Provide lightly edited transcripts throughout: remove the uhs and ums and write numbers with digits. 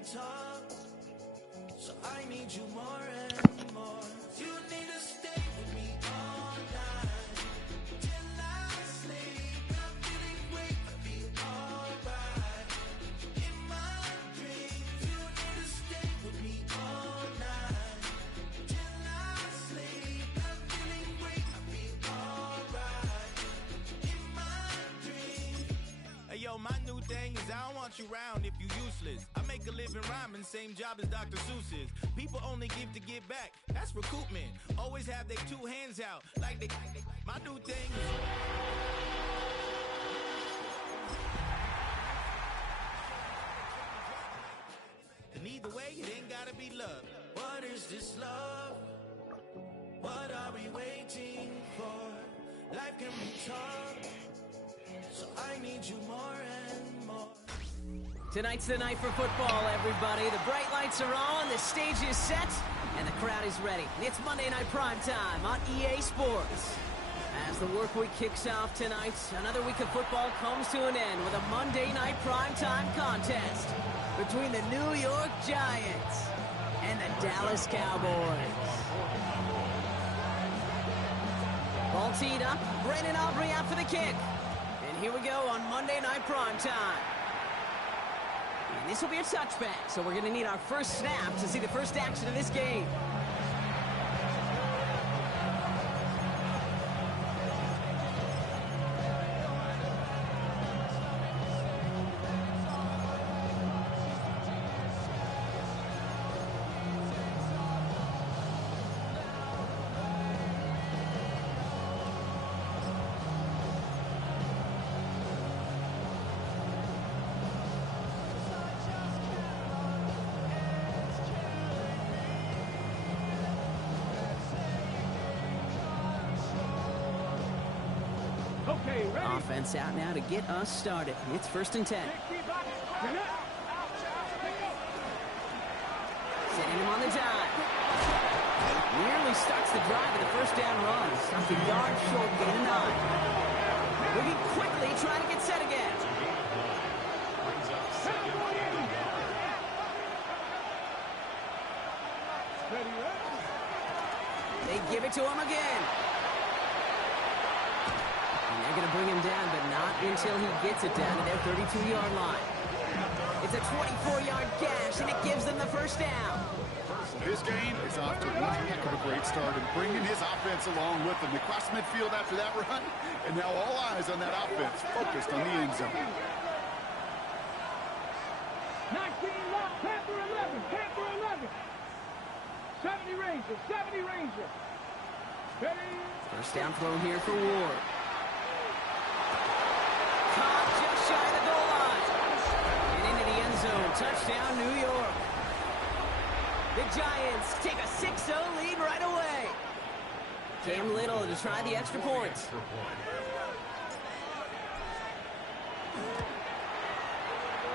me talk, so I need you more and more. You need to stay with me all night till I sleep. I'm feeling great, I feel alright. In my dreams, you need to stay with me all night till I sleep. I'm feeling great, I feel alright. In my dreams. Hey yo, my new thing is I don't want you round if you useless. I make a living rhyming, same job as Dr. Seuss's. People only give to get back, that's recoupment. Always have their two hands out, like they my new thing is... And either way, it ain't gotta be love. What is this love? What are we waiting for? Life can be tough, so I need you more and more. Tonight's the night for football, everybody. The bright lights are on, the stage is set, and the crowd is ready. It's Monday Night Primetime on EA Sports. As the work week kicks off tonight, another week of football comes to an end with a Monday Night Primetime contest between the New York Giants and the Dallas Cowboys. Ball teed up, Brandon Aubrey out for the kick. And here we go on Monday Night Primetime. And this will be a touchback, so we're going to need our first snap to see the first action of this game. Offense out now to get us started. It's 1st and 10. Setting him on the dive. Nearly starts the drive of the first down run. Stopped a yard short, gain of 9. Moving quickly, trying to get set again. They give it to him again. They're going to bring him down, but not until he gets it down to their 32-yard line. It's a 24-yard gash, and it gives them the first down. His game is off to one heck of a great start and bringing his offense along with him. They crossed midfield after that run, and now all eyes on that offense focused on the end zone. 19 left, Panther 11, Panther 11. 70 Ranger, 70 Ranger. Ready? First down throw here for Ward. Caught just shy of the goal line. And into the end zone. Touchdown, New York. The Giants take a 6-0 lead right away. Cam Little to try the extra point.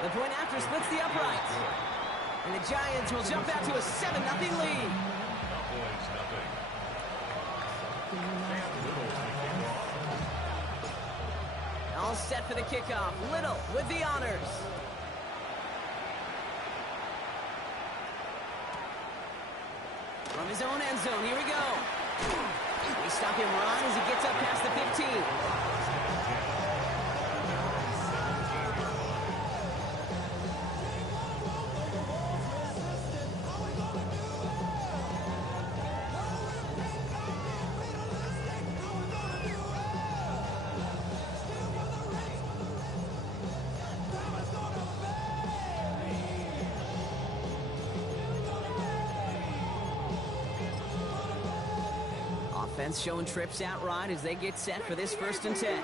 The point after splits the uprights. And the Giants will jump out to a 7-0 lead. All set for the kickoff. Little with the honors. From his own end zone, here we go. We stop him right as he gets up past the 15. Offense showing trips out right as they get set for this 1st and 10.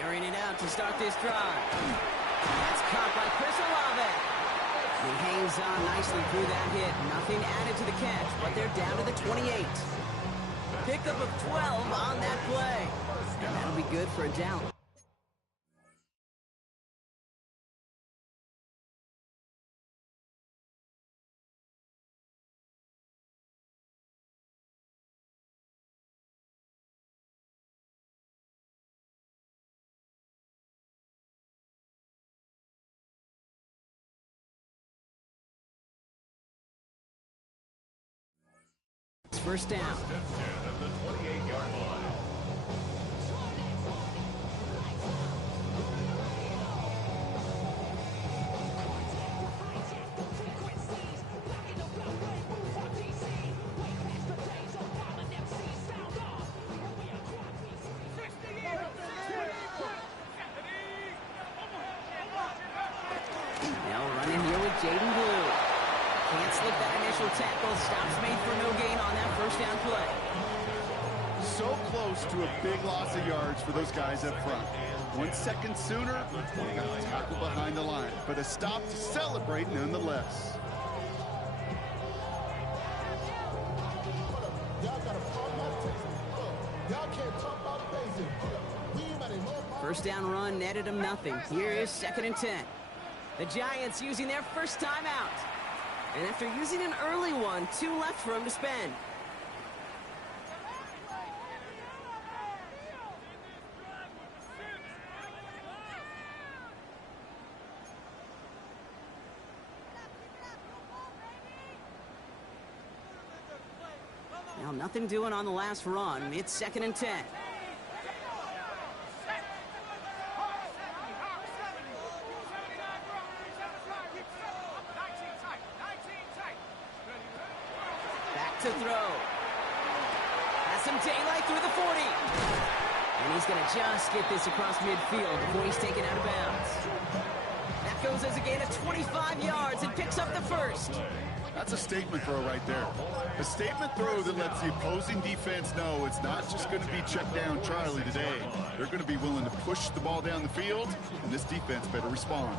Airing it out to start this drive. That's caught by Chris Olave. He hangs on nicely through that hit. Nothing added to the catch, but they're down to the 28. Pickup of 12 on that play. And that'll be good for a down. first down. At the 28-yard line. Now running here with Jaden Blue. Can't slip that initial tackle. Stops made for no gain on that first down play. So close to a big loss of yards for those guys up front. 1 second sooner, they got a tackle behind the line, but a stop to celebrate nonetheless. First down run netted him nothing. Here is 2nd and 10. The Giants using their first timeout. And after using an early one, 2 left for him to spend. Now nothing doing on the last run. It's 2nd and 10. To throw. Has some daylight through the 40. And he's going to just get this across midfield before he's taken out of bounds. That goes as a gain of 25 yards and picks up the first. That's a statement throw right there. A statement throw that lets the opposing defense know it's not just going to be check down Charlie today. They're going to be willing to push the ball down the field, and this defense better respond.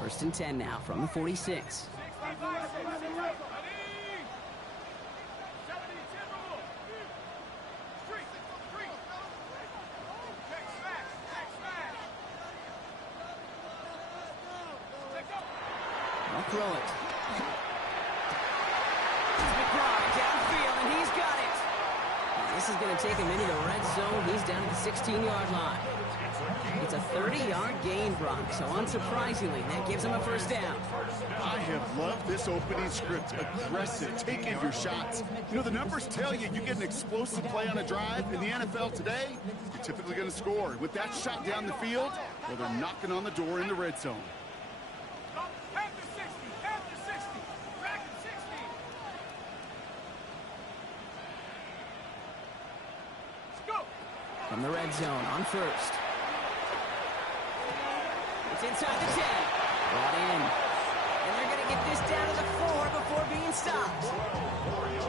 First and 10 now from the 46. I'll throw it. It's McBride downfield, and he's got it. This is going to take him into the red zone. He's down at the 16-yard line. It's a 30-yard gain, Brock, so unsurprisingly, that gives him a first down. I have loved this opening script. Aggressive, taking your shots. You know, the numbers tell you get an explosive play on a drive. In the NFL today, you're typically going to score. With that shot down the field, well, they're knocking on the door in the red zone. From the red zone on first. It's inside the 10. Brought in. And they're going to get this down to the 4 before being stopped.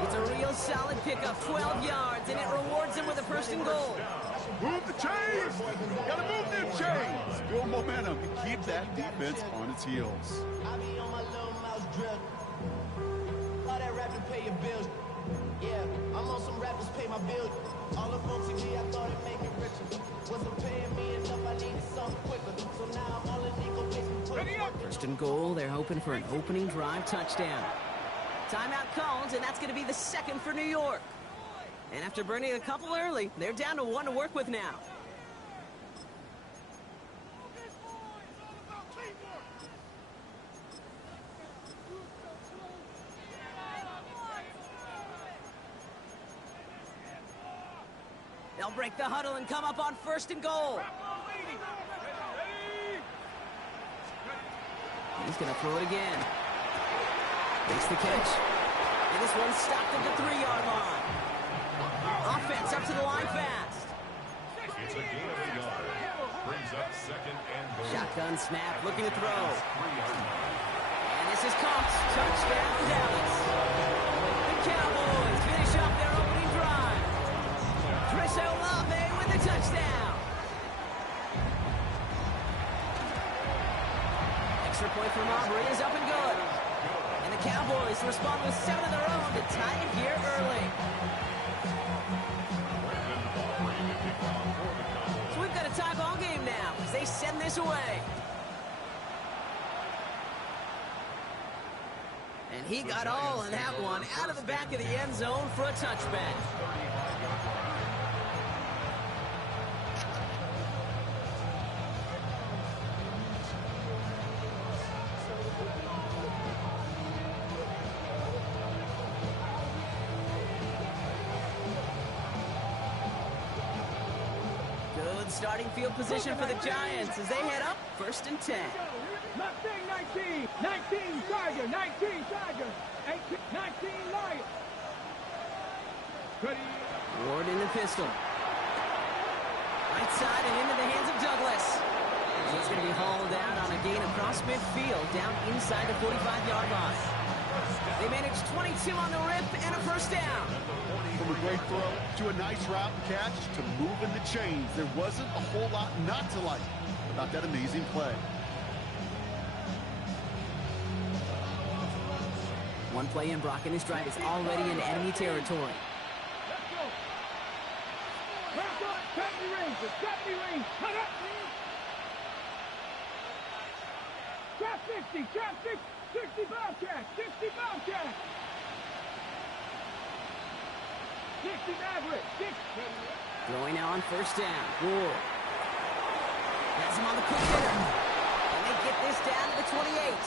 It's a real solid pickup, 12 yards, and it rewards him with a first and goal. Move the chains! Gotta move them chains! Build momentum and keep that defense on its heels. I be on my little mouse drip. All that rapping pay your bills. Yeah, I'm on some rappers pay my bills. All up on TV, I thought it made me richer. Wasn't paying me enough, I needed something quicker. So now I'm all in Nico basement. First and goal, they're hoping for an opening drive touchdown. Timeout called, and that's going to be the second for New York. And after burning a couple early, they're down to 1 to work with now. They'll break the huddle and come up on first and goal. He's going to throw it again. Makes the catch. And this one's stopped at the 3-yard line. Offense up to the line fast. It's a gain of 3 yards. Brings up 2nd and goal. Shotgun snap, looking to throw. And this is caught. Touchdown, Dallas. The Cowboys finish off their opening drive. Chris Olave with the touchdown. Extra point from Aubrey is up and good. And the Cowboys respond with 7 of their own to tie it here early. So we've got a tie ball game now as they send this away. And he got all of that one out of the back of the end zone for a touchback. Good starting field position for the Giants as they head up 1st and 10. Mustang 19, 19 Tiger, 19 Tiger, 18, 19 Lion. Ready. Ward in the pistol. Right side and into the hands of Douglas. He's going to be hauled out on a gain across midfield down inside the 45-yard line. They managed 22 on the rip and a first down. From a great throw to a nice route catch to moving the chains, there wasn't a whole lot not to like about that amazing play. One play in, Brock, and his drive is already in enemy territory. Let's go. Back up, 70 range, 70 range. Cut up. Trap 60, trap 60, 65 track, 65 track. 60 Maverick, 60. Throwing now on first down. Ward has him on the quick hitter. And they get this down to the 28.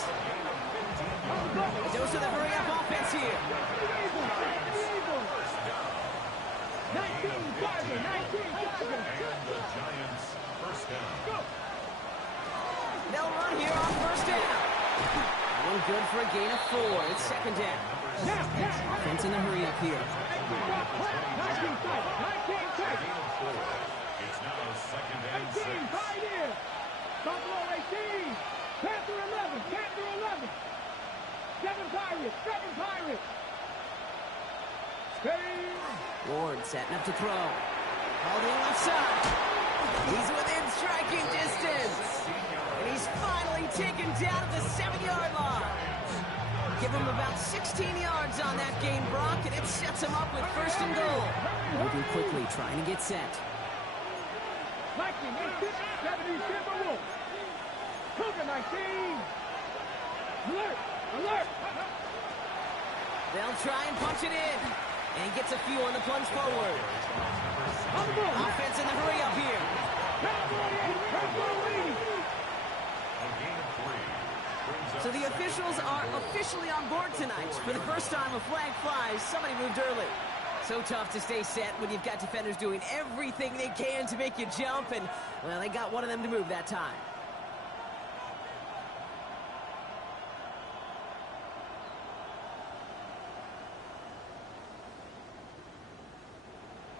Dose of the hurry-up offense here. 19 Tiger, 19 Tiger. And the Giants first down. Go. They'll run here on first down. One good for a gain of 4. It's second down. Offense in the hurry-up here. 19 Tiger, 19 Tiger. It's now second and 18, 6. Pioneer. Buffalo 18. Panther 11, Panther 11. 7 Pirates, 7 Pirates. Stay. Ward setting up to throw. Called in left side. He's within striking distance. And he's finally taken down at the 7-yard line. Give him about 16 yards on that gain, Brock, and it sets him up with first and goal. Moving quickly, trying to get set. 19, 70 Timberwolves. Cougar 19. Alert, alert. They'll try and punch it in. And he gets a few on the plunge forward. On the ball. Offense in the hurry-up here. A gain of 3. Brings up So the officials are officially on board tonight. For the first time a flag flies, somebody moved early. So tough to stay set when you've got defenders doing everything they can to make you jump, and, well, they got one of them to move that time.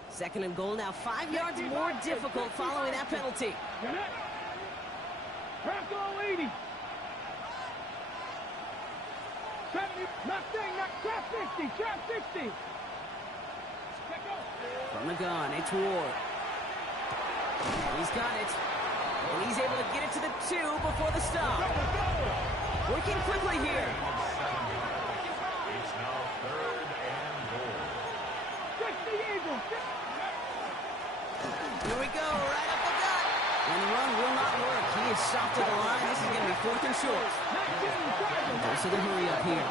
Second and goal now, 5 yards more difficult following that penalty. Bronco 80. 70, Mustang, trap 60, trap 60. From the gun, it's Ward. He's got it. And he's able to get it to the 2 before the stop. Working quickly here. It's now third and goal. 60 Eagles. Here we go, right up the gut. And the run will not work. He is stopped at the line. This is going to be 4th and short. Goes to the hurry up here.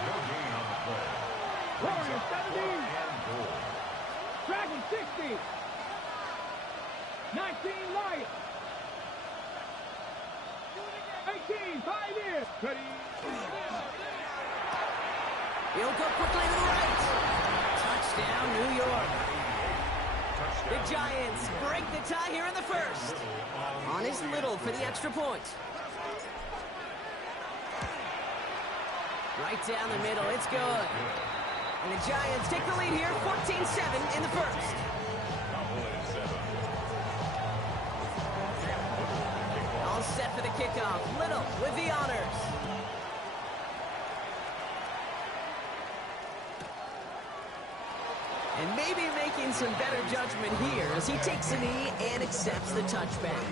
No gain on the play. Warriors 70. And goal. Dragon 60. 19 Lion. 18 Pioneer. Ready. He'll go quickly to the right. Touchdown, New York. The Giants break the tie here in the first. On is Little for the extra point. Right down the middle, it's good. And the Giants take the lead here, 14-7 in the first. All set for the kickoff. Little with the honors. And maybe making some better judgment here as he takes a knee and accepts the touchback.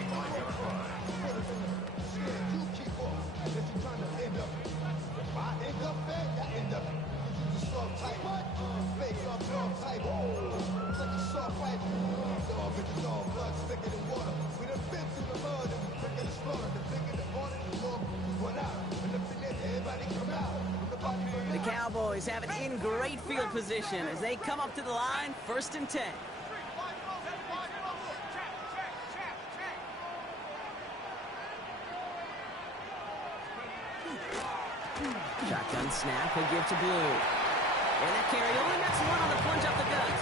The Cowboys have it in great field position as they come up to the line, 1st and 10. Shotgun snap, he'll give to Blue. And that carry only nets one on the plunge up the gut.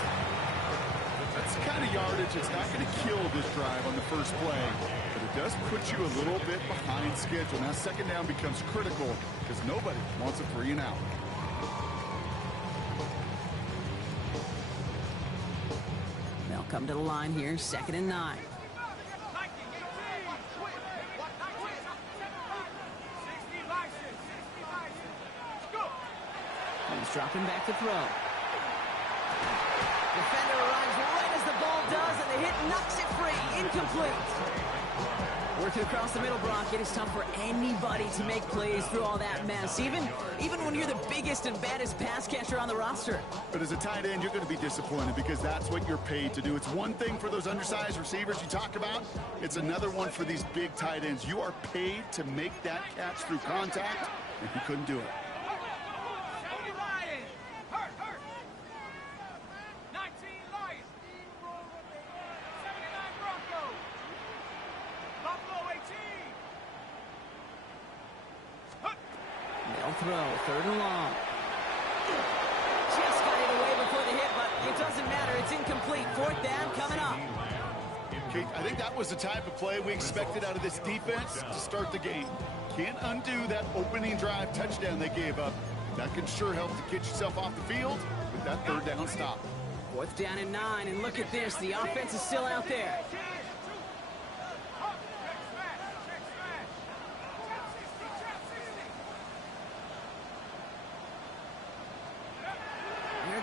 That's the kind of yardage yardage. It's not going to kill this drive on the first play, but it does put you a little bit behind schedule. Now second down becomes critical because nobody wants a 3 and out. They'll come to the line here, 2nd and 9. He's dropping back to throw. Defender arrives right as the ball does, and the hit knocks it free. Incomplete. Working across the middle, Brock. It is tough for anybody to make plays through all that mess, even when you're the biggest and baddest pass catcher on the roster. But as a tight end, you're going to be disappointed because that's what you're paid to do. It's one thing for those undersized receivers you talk about. It's another one for these big tight ends. You are paid to make that catch through contact, and he couldn't do it. Throw, 3rd and long. Just got it away before the hit, but it doesn't matter. It's incomplete. 4th down coming up. Okay, I think that was the type of play we expected out of this defense to start the game. Can't undo that opening drive touchdown they gave up. That can sure help to get yourself off the field with that 3rd down stop. 4th down and 9, and look at this. The offense is still out there.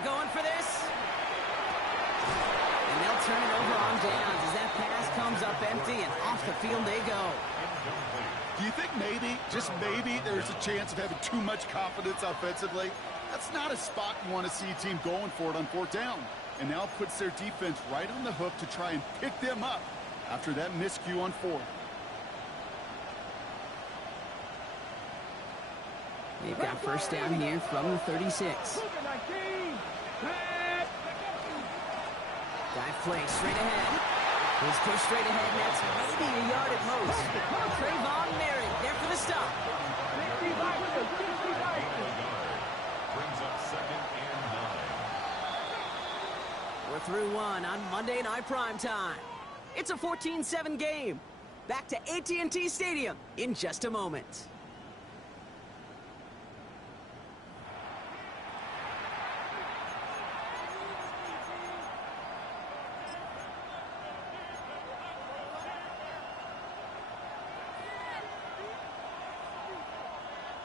Going for this. And they'll turn it over on downs as that pass comes up empty and off the field they go. Do you think maybe, just maybe, there's a chance of having too much confidence offensively? That's not a spot you want to see a team going for it on 4th down. And now puts their defense right on the hook to try and pick them up after that miscue on 4th. They've got 1st down here from the 36. Dive play straight ahead. He's pushed straight ahead, and that's maybe a yard at most. Trayvon Merritt there for the stop. Brings up 2nd and 9. We're through 1 on Monday Night Primetime. It's a 14-7 game. Back to AT&T Stadium in just a moment.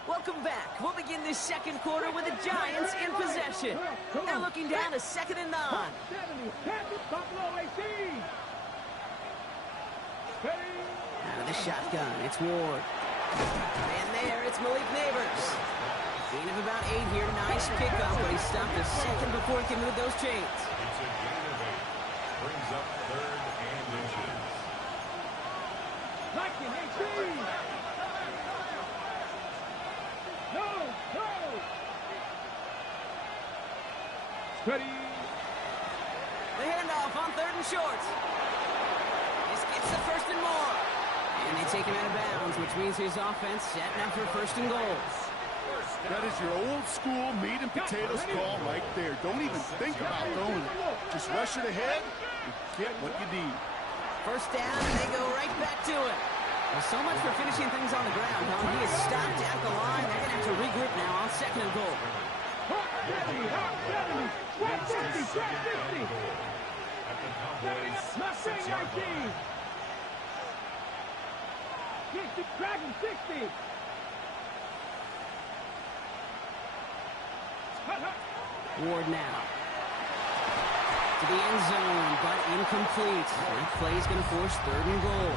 Welcome back. We'll begin this 2nd quarter with the Giants in possession. They're looking down to 2nd and 9. Out of the shotgun, it's Ward. And there, it's Malik Neighbors. Gain of about 8 here. Nice pickup, but he stopped a second before he can move those chains. It's a gain of 8. Brings up 3rd and inches. Ready. The handoff on 3rd and short. This gets the 1st and more. And they take him out of bounds, which means his offense set now for 1st and goals. That is your old school meat and potatoes call right there. Don't even think about throwing it. Just rush it ahead and get what you need. 1st down, and they go right back to it. Well, so much for finishing things on the ground, huh? He is stopped at the line. They're going to have to regroup now on 2nd and goal. 150, 150. At the Cowboys' 6-yard line. 60, Dragon 60. Ward now. To the end zone, but incomplete. That play is going to force 3rd and goal.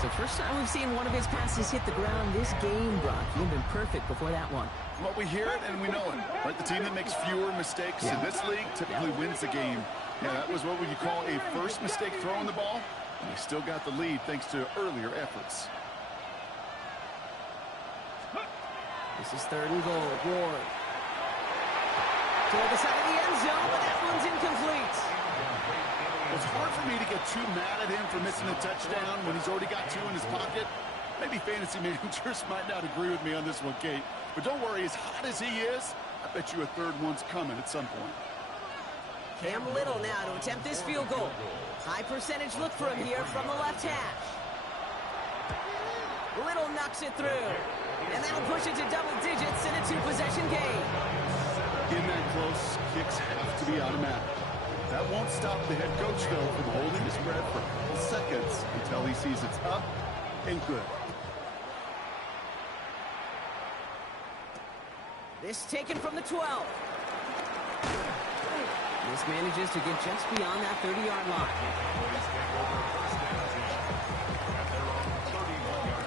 So first time we've seen one of his passes hit the ground this game, Brock. You've been perfect before that one. Well, we hear it and we know it. Right? The team that makes fewer mistakes in this league typically wins the game. Yeah, that was what would you call a first mistake throwing the ball, and they still got the lead thanks to earlier efforts. This is 3rd and goal. Ward. Toward the side of the end zone, but that one's incomplete. It's hard for me to get too mad at him for missing a touchdown when he's already got 2 in his pocket. Maybe fantasy managers might not agree with me on this one, Kate. But don't worry, as hot as he is, I bet you a 3rd one's coming at some point. Cam Little now to attempt this field goal. High percentage look for him here from the left hash. Little knocks it through. And that'll push it to double digits in a two-possession game. Getting that close, kicks have to be automatic. That won't stop the head coach, though, from holding his breath for a couple seconds until he sees it's up and good. This taken from the 12. This manages to get just beyond that 30-yard line. Cowboys take over first down team at their own 31-yard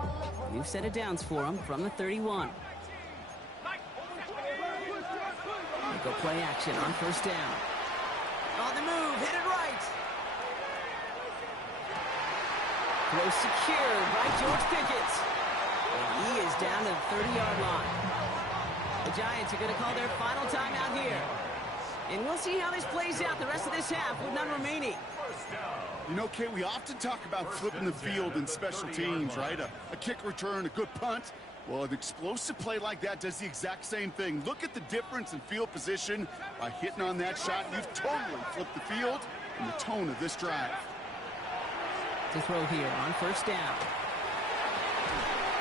line. New set of downs for him from the 31. They go play action on first down. On the move, hit it right. Throw secured by George Pickett. And he is down to the 30-yard line. The Giants are going to call their final timeout here. And we'll see how this plays out the rest of this half with none remaining. You know, Kate, we often talk about flipping the field in special teams, right? A kick return, a good punt. Well, an explosive play like that does the exact same thing. Look at the difference in field position. By hitting on that shot, you've totally flipped the field and the tone of this drive. To throw here on first down.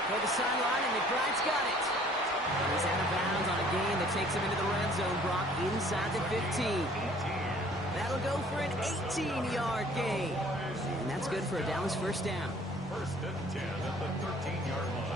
For the sideline, and McBride's got it. He's out of bounds on a gain that takes him into the red zone, Brock, inside the 15. That'll go for an 18-yard gain. And that's good for a Dallas first down. First and 10 at the 13-yard line.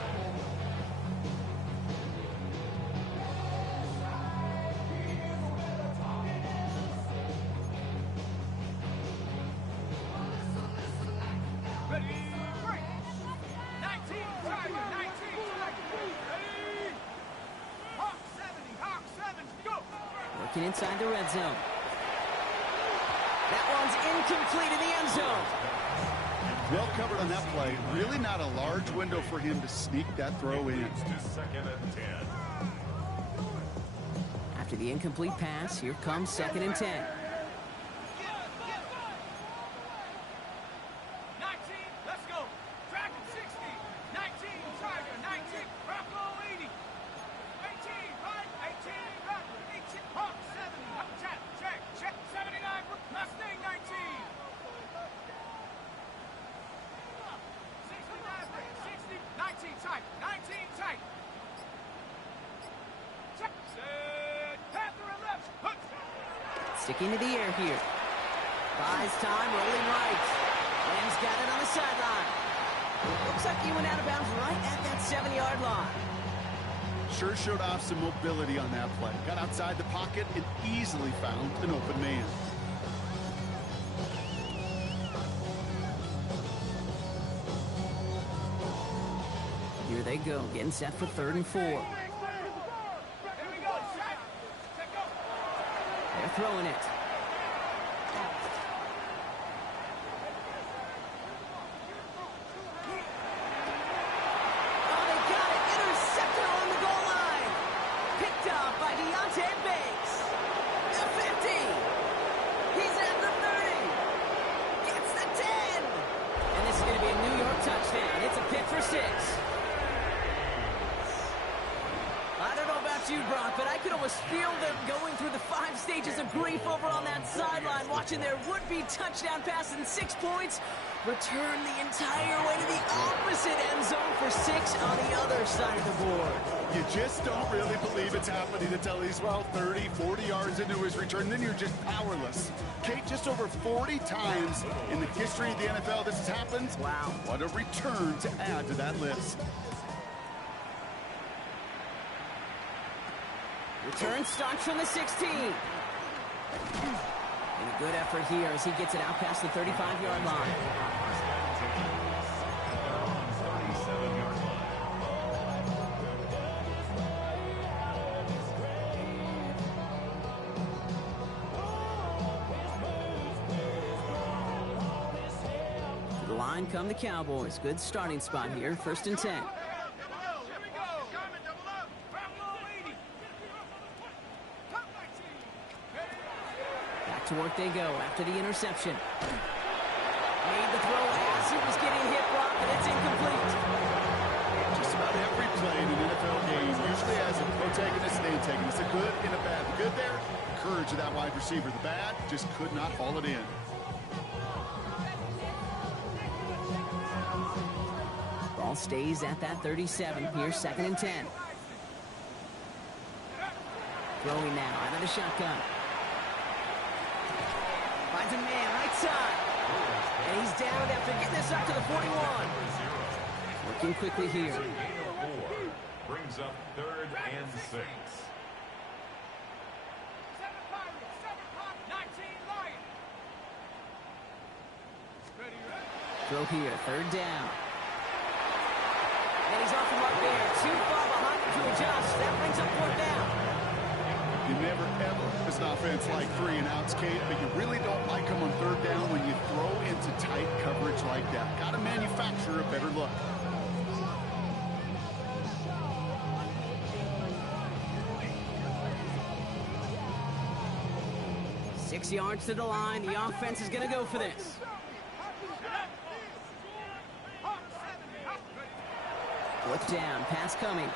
Working inside the red zone. That one's incomplete in the end zone. Well covered on that play. Really not a large window for him to sneak that throw in. To second and 10. After the incomplete pass, here comes second and 10. 19, let's go. Dragon 60, 19, Tiger, 19, Bravo 80, 18, right, 18, Rapper, 18, Hawk 70, check, check, check, 79, Mustang 19. 69, 60, 19, tight, 19, tight. Check, set, Panther 11, hook. Sticking to the air here. Buys time, rolling right. Lamb's got it on the sideline. Looks like he went out of bounds right at that 7-yard line. Sure showed off some mobility on that play. Got outside the pocket and easily found an open man. Here they go, getting set for 3rd and 4. Here we go, check, check, go. They're throwing it. Oh, they got it. Intercepted on the goal line. Picked up by Deontay Banks. The 50. He's at the 30. Gets the 10. And this is going to be a New York touchdown. It's a pick for 6. I don't know about you, Brock, but I could almost feel them going through the 5 stages of grief over on that sideline, watching their would-be touchdown pass in 6 points return the entire way to the opposite end zone for 6 on the other side of the board. You just don't really believe it's happening until he's, well, 30, 40 yards into his return. Then you're just powerless. Kate, just over 40 times in the history of the NFL this has happened. Wow. What a return to add to that list. Return starts from the 16. And a good effort here as he gets it out past the 35-yard line. First down team at their own 37-yard line. To the line come the Cowboys. Good starting spot here. 1st and 10. Here we go, coming, double up, Bravo 80. Top 19. Back to work they go after the interception. Made the throw coverage of that wide receiver. The bad just could not haul it in. Ball stays at that 37. Here's 2nd and 10. Throwing now out of the shotgun. Finds a man right side. And he's down after getting this up to the 41. Working quickly here. Gain of 4 brings up 3rd and 6. 7 Pirates, 7 Pop, 19 Lions. Ready, ready. Throw here, 3rd down. And he's off the mark there. Too far behind him to adjust. That brings up 4th down. You never, ever, as an offense, like 3 and outs, Kate, but you really don't like them on 3rd down when you throw into tight coverage like that. Got to manufacture a better look. 6 yards to the line. The offense is going to go for this. Fourth down, pass coming.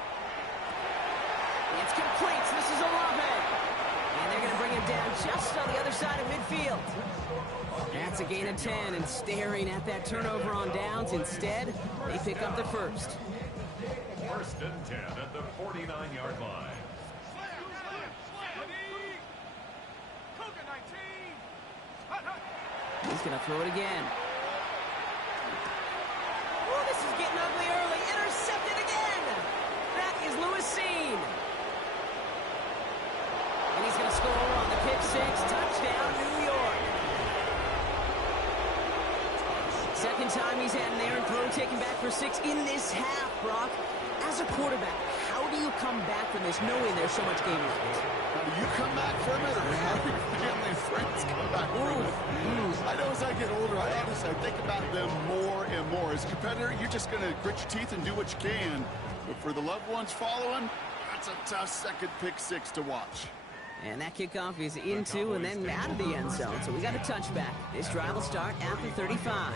It's complete. This is Olave. And they're going to bring him down just on the other side of midfield. That's a gain of 10, and staring at that turnover on downs. Instead, they pick up the first. 1st and 10 at the 49-yard line. He's going to throw it again. Oh, this is getting ugly early. Intercepted again. That is Lewis Seen. And he's going to score on the pick 6. Touchdown, New York. Second time he's had an errant throw taken back for 6 in this half, Brock. As a quarterback, how do you come back from this knowing there's so much game left? How do you come back from it, or how do your family and friends come back from it? I know as I get older, I think about them more and more. As a competitor, you're just going to grit your teeth and do what you can. But for the loved ones following, that's a tough second pick 6 to watch. And that kickoff is into and then out of the end zone. So we got a touchback. This drive will start at the 35.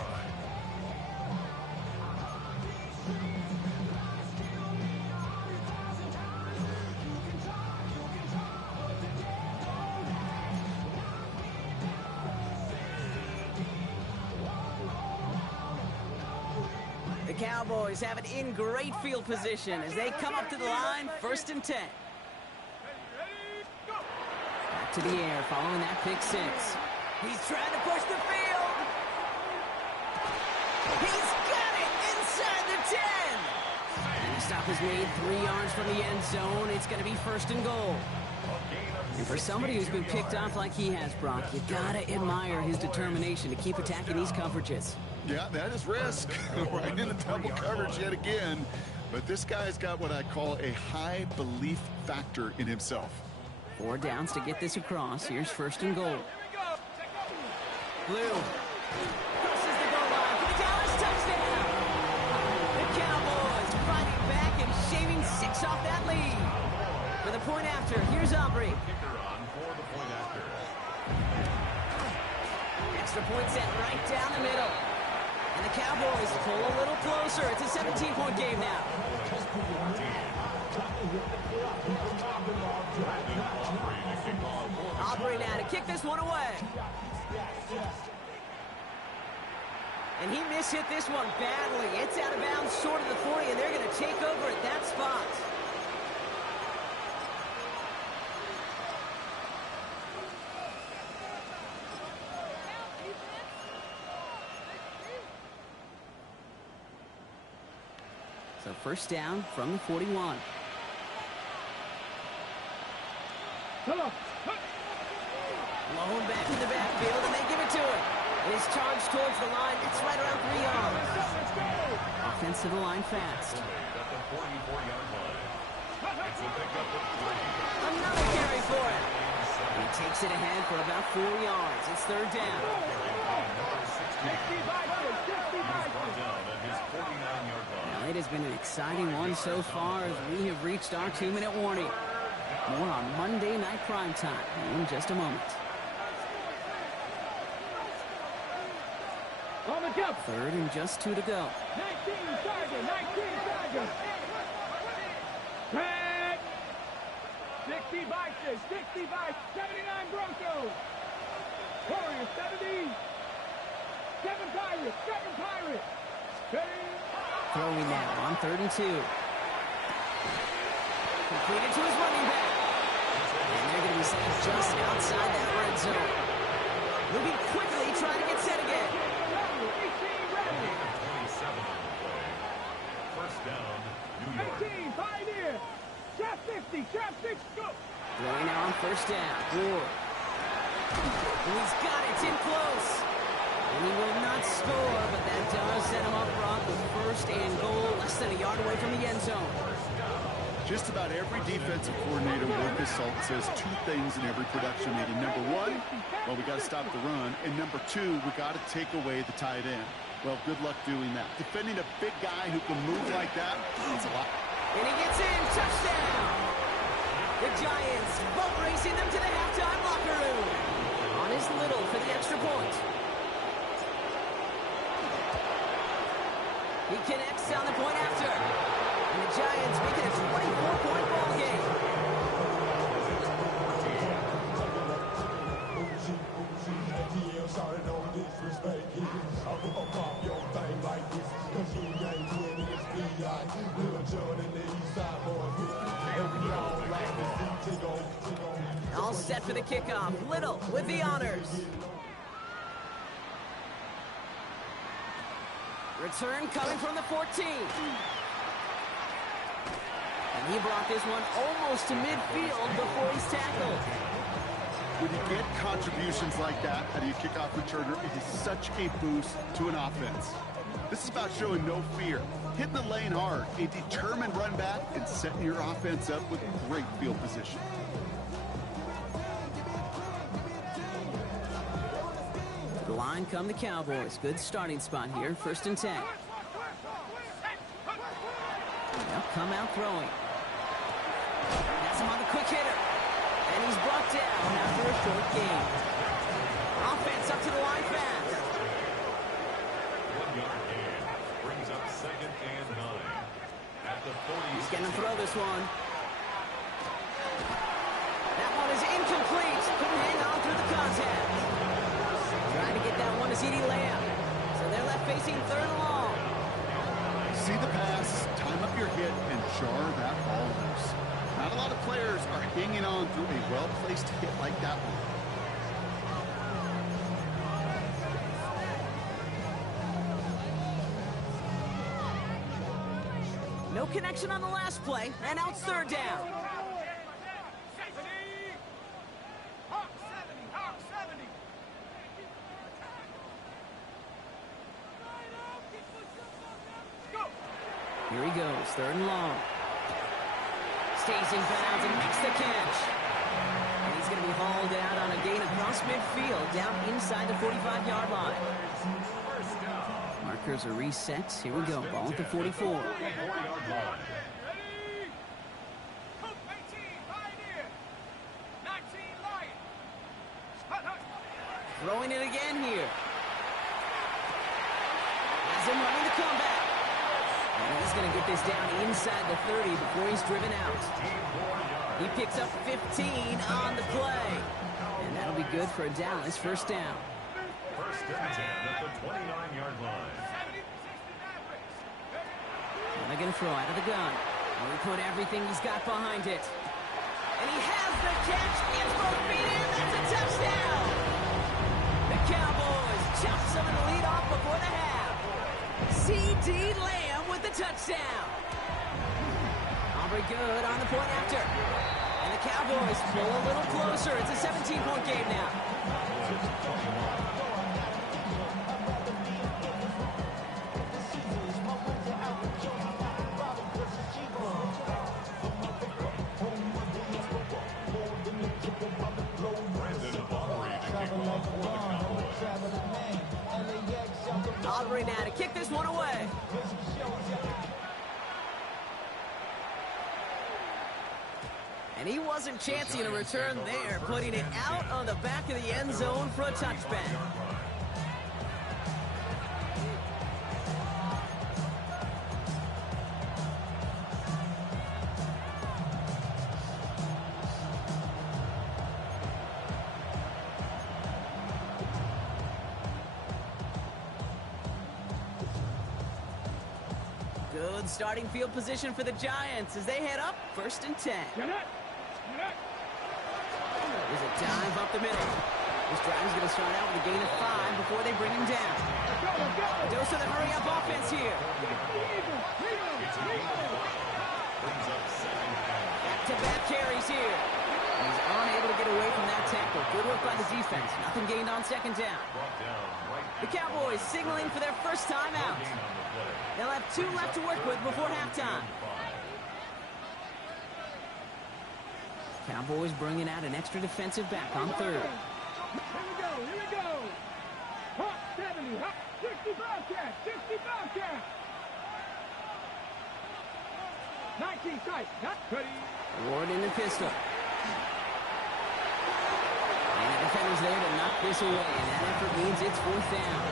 The Cowboys have it in great field position as they come up to the line, 1st and 10. Back to the air following that pick 6. He's trying to push the field. He's got it inside the 10. And the stop is made 3 yards from the end zone. It's going to be 1st and goal. And for somebody who's been picked off like he has, Brock, you got to admire his determination to keep attacking these coverages. Yeah, that is risk. Right in the double coverage yet again. But this guy's got what I call a high belief factor in himself. 4 downs to get this across. Here's 1st and goal. Blue crosses the goal line for the Dallas touchdown. The Cowboys fighting back and shaving 6 off that lead. For the point after, here's Aubrey. Kicker on for the point after. Extra point set right down the middle. And the Cowboys pull a little closer. It's a 17-point game now. Aubrey now to kick this one away. And he mishit this one badly. It's out of bounds short of the 40, and they're going to take over at that spot. So 1st down from the 41. Blown back in the backfield, and they give it to him. And he's charged towards the line. It's right around 3 yards. Offense to the line fast. At the 44-yard line. It's a pickup of 3. Another carry for him. He takes it ahead for about 4 yards. It's 3rd down. Now, it has been an exciting one so far as we have reached our 2-minute warning. More on Monday Night Primetime in just a moment. On the jump. 3rd and just 2 to go. 19 target, 19 target. Back. 16 60 Vices, 60 Vices, 79 Broncos. Warriors, 70. 7 Pirates, 7 Pirates. Ready? Throwing now on 3rd and 2. Completed to his running back. And they're going to be sent just outside that red zone. Moving quickly, trying to get set again. 27 on the play. First down, New York. 18, Pioneer. Trap 50, trap 6, go. Throwing now on 1st down. Ward. And he's got it. It's in close. And he will not score, but that does set him up front with 1st and goal, less than a yard away from the end zone. Just about every defensive coordinator worth his salt says 2 things in every production meeting. Number 1, well, we got to stop the run. And number 2, we got to take away the tight end. Well, good luck doing that. Defending a big guy who can move like that, it's a lot. And he gets in. Touchdown. The Giants boat racing them to the halftime locker room. On his Little for the extra point. He connects on the point after. And the Giants make it a 24-point ball game. All set for the kickoff. Little with the honors. Return coming from the 14. And he brought this one almost to midfield before he's tackled. When you get contributions like that out of your kickoff returner, it is such a boost to an offense. This is about showing no fear, hitting the lane hard, a determined run back, and setting your offense up with great field position. To the line come the Cowboys. Good starting spot here. 1st and 10. They'll come out throwing. Has him on the quick hitter. And he's brought down after a short gain. Offense up to the line fast. 1-yard gain. Brings up 2nd and 9. At the 40. He's going to throw this one. That one is incomplete. Couldn't hang on through the contact. Trying to get that one to CeeDee Lamb. So they're left facing 3rd and long. See the pass, time up your hit, and jar that ball loose. Not a lot of players are hanging on through a well-placed hit like that one. No connection on the last play, and now it's 3rd down. Hawk 70, Hawk 70. Go. Here he goes, 3rd and long. Stays in bounds and makes the catch. And he's going to be hauled out on a gain across midfield, down inside the 45-yard line. Markers are reset. Here we go, ball at the 44. 40-yard line. Ready? Coop 18, Pioneer. 19, Lion. Hut, hut. Throwing it again here. Has him running the comeback. And he's going to get this down inside the 30 before he's driven out. He picks up 15 on the play. And that'll be good for a Dallas 1st down. 1st and 10 at the 29-yard line. 70, 60 Mavericks. And they're going to throw out of the gun. And he put everything he's got behind it. And he has the catch. It's both feet in. That's a touchdown. The Cowboys jump some of the lead off before the half. CeeDee Lamb with the touchdown. Aubrey good on the point after. And the Cowboys pull a little closer. It's a 17-point game now. Aubrey now to kick this one away. And he wasn't chancing a return there, putting it out on the back of the end zone for a touchback. Good starting field position for the Giants as they head up 1st and 10. There's a dive up the middle. This drive is going to start out with a gain of 5 before they bring him down. A dose of the hurry-up offense here. Back-to-back carries here. He's unable to get away from that tackle. Good work by the defense. Nothing gained on 2nd down. The Cowboys signaling for their first time out. They'll have 2 left to work with before halftime. Cowboys bringing out an extra defensive back on 3rd. Here we go. Hot 70, hot 65 cat, 65 cat. 19 tight, not ready. Ward in the pistol. And the defender's there to knock this away, and that effort means it's 4th down.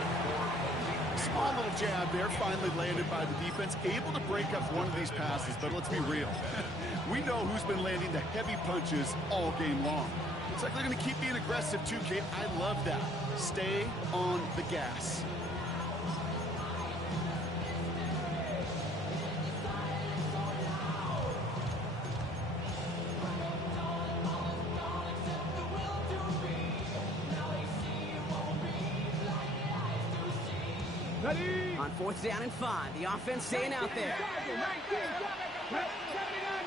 Small little jab there, finally landed by the defense. Able to break up one of these passes, but let's be real. We know who's been landing the heavy punches all game long. Looks like they're going to keep being aggressive too, Kate. I love that. Stay on the gas. Ready. On 4th down and 5, the offense staying out there. 79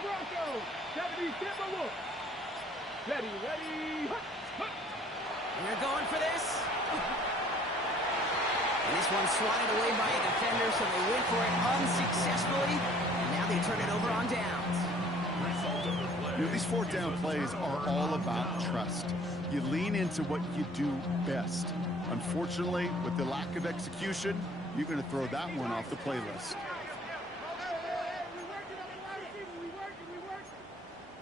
Broncos, 70 Timberwolves. Ready. And they're going for this. And this one's swatted away by a defender, so they went for it unsuccessfully. And now they turn it over on downs. You know, these 4th down plays are all about trust. You lean into what you do best. Unfortunately, with the lack of execution, you're going to throw that one off the playlist. We working.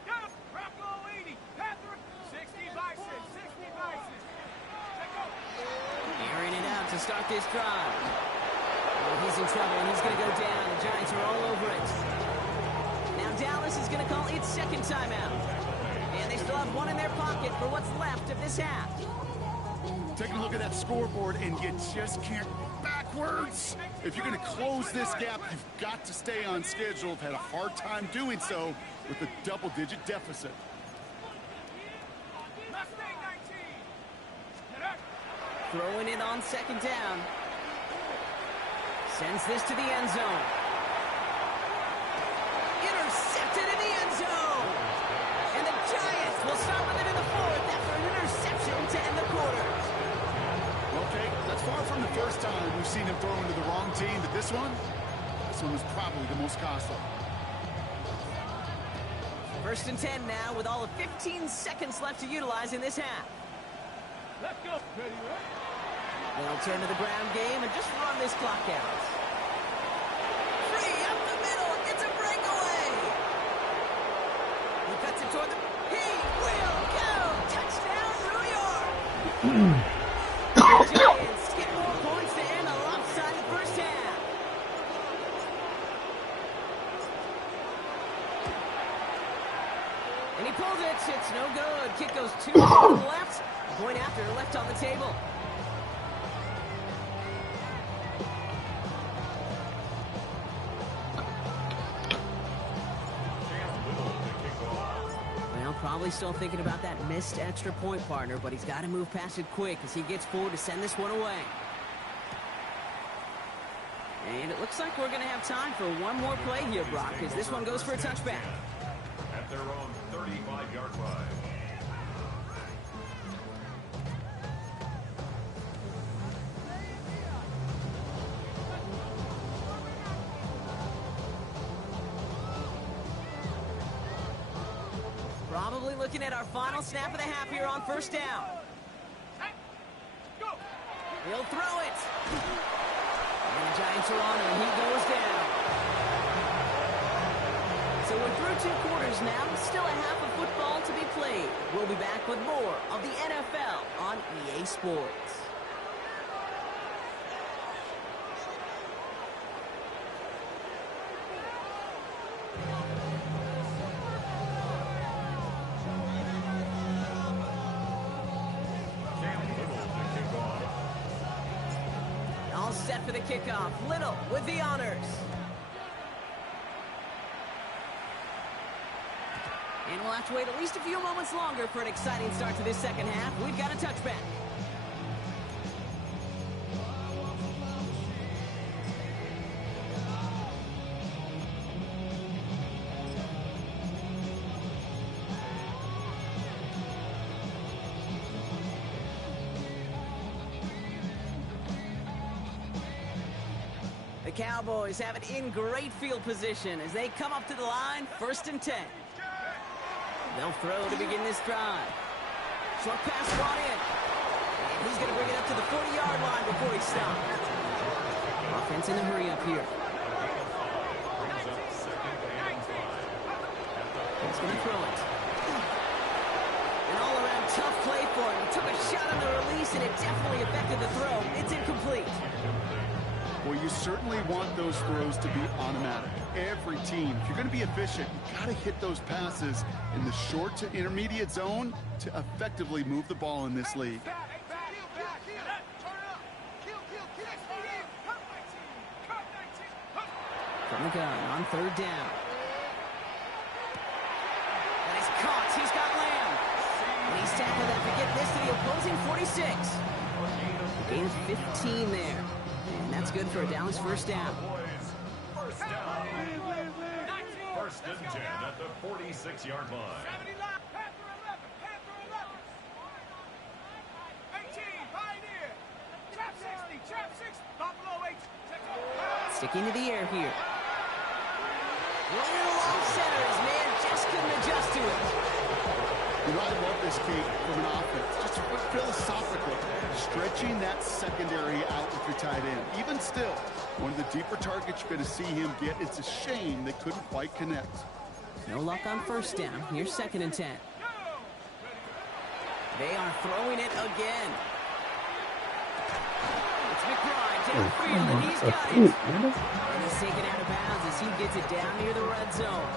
Got him. Bronco 80. Panther 60 by 6. 60 by 6. Let's go. Airing it out to start this drive. Oh, he's in trouble, and he's going to go down. The Giants are all over it. Now Dallas is going to call its 2nd timeout. And they still have 1 in their pocket for what's left of this half. Taking a look at that scoreboard, and you just can't backwards. If you're going to close this gap, you've got to stay on schedule. I've had a hard time doing so with a double-digit deficit. Mustang 19. Throwing it on 2nd down. Sends this to the end zone. Intercepted in the end zone. And the Giants will start with it in the 4th after an interception to end the quarter. Okay, that's far from the first time we've seen him throw into the wrong team, but this one was probably the most costly. 1st and 10 now with all of 15 seconds left to utilize in this half. Let's go. Ready. They'll turn to the ground game and just run this clock out. Free up the middle, gets a breakaway. He cuts it toward the... He will go! Touchdown, New York! Giants get more points to end a lopsided first half. And he pulls it. It's no good. Kick goes 2 to the left. Point after left on the table. Well, probably still thinking about that missed extra point, partner, but he's got to move past it quick as he gets forward to send this one away. And it looks like we're going to have time for one more play here, Brock, as this one goes for a touchback. At their own 35-yard line. Probably looking at our final snap of the half here on 1st down. Go. He'll throw it. And the Giants are on him, and he goes down. So we're through 2 quarters now. Still a half of football to be played. We'll be back with more of the NFL on EA Sports. All set for the kickoff. Little with the honors. And we'll have to wait at least a few moments longer for an exciting start to this second half. We've got a touchback. The Cowboys have it in great field position as they come up to the line, 1st and 10. They'll throw to begin this drive. Short pass brought in. And he's going to bring it up to the 40-yard line before he stops. Offense in a hurry up here. He's going to throw it. An all-around tough play for him. He took a shot on the release, and it definitely affected the throw. It's incomplete. Well, you certainly want those throws to be automatic. Every team, if you're going to be efficient, you've got to hit those passes in the short to intermediate zone to effectively move the ball in this league. From the gun on 3rd down. And he's caught. He's got Lamb. And he's tackled after getting this to the opposing 46. Gain of 15 there. And that's good for a Dallas 1st down. First and 10 at the 46-yard line. 18, Pioneer. Trap 60, trap 60. Buffalo 8. Sticking to the air here. Running along center. His man just couldn't adjust to it. You know, I love this, Kate, from an offense. Just philosophically, stretching that secondary out with your tight end. Even still, one of the deeper targets you're going to see him get. It's a shame they couldn't quite connect. No luck on 1st down. Here's 2nd and 10. They are throwing it again. It's McBride downfield, and he's got it. And he's taken out of bounds as he gets it down near the red zone.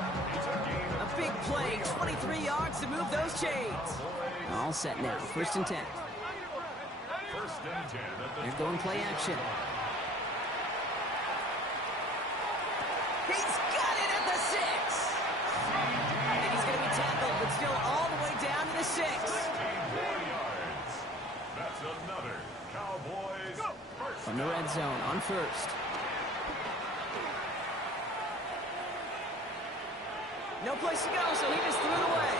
A big play, 23 yards to move those chains. All set now, 1st and 10. First and 10 at the They're going play action. He's got it at the 6. And he's going to be tackled, but still all the way down to the 6. 14 yards. That's another Cowboys first. From the red zone on 1st. No place to go, so he just threw it away.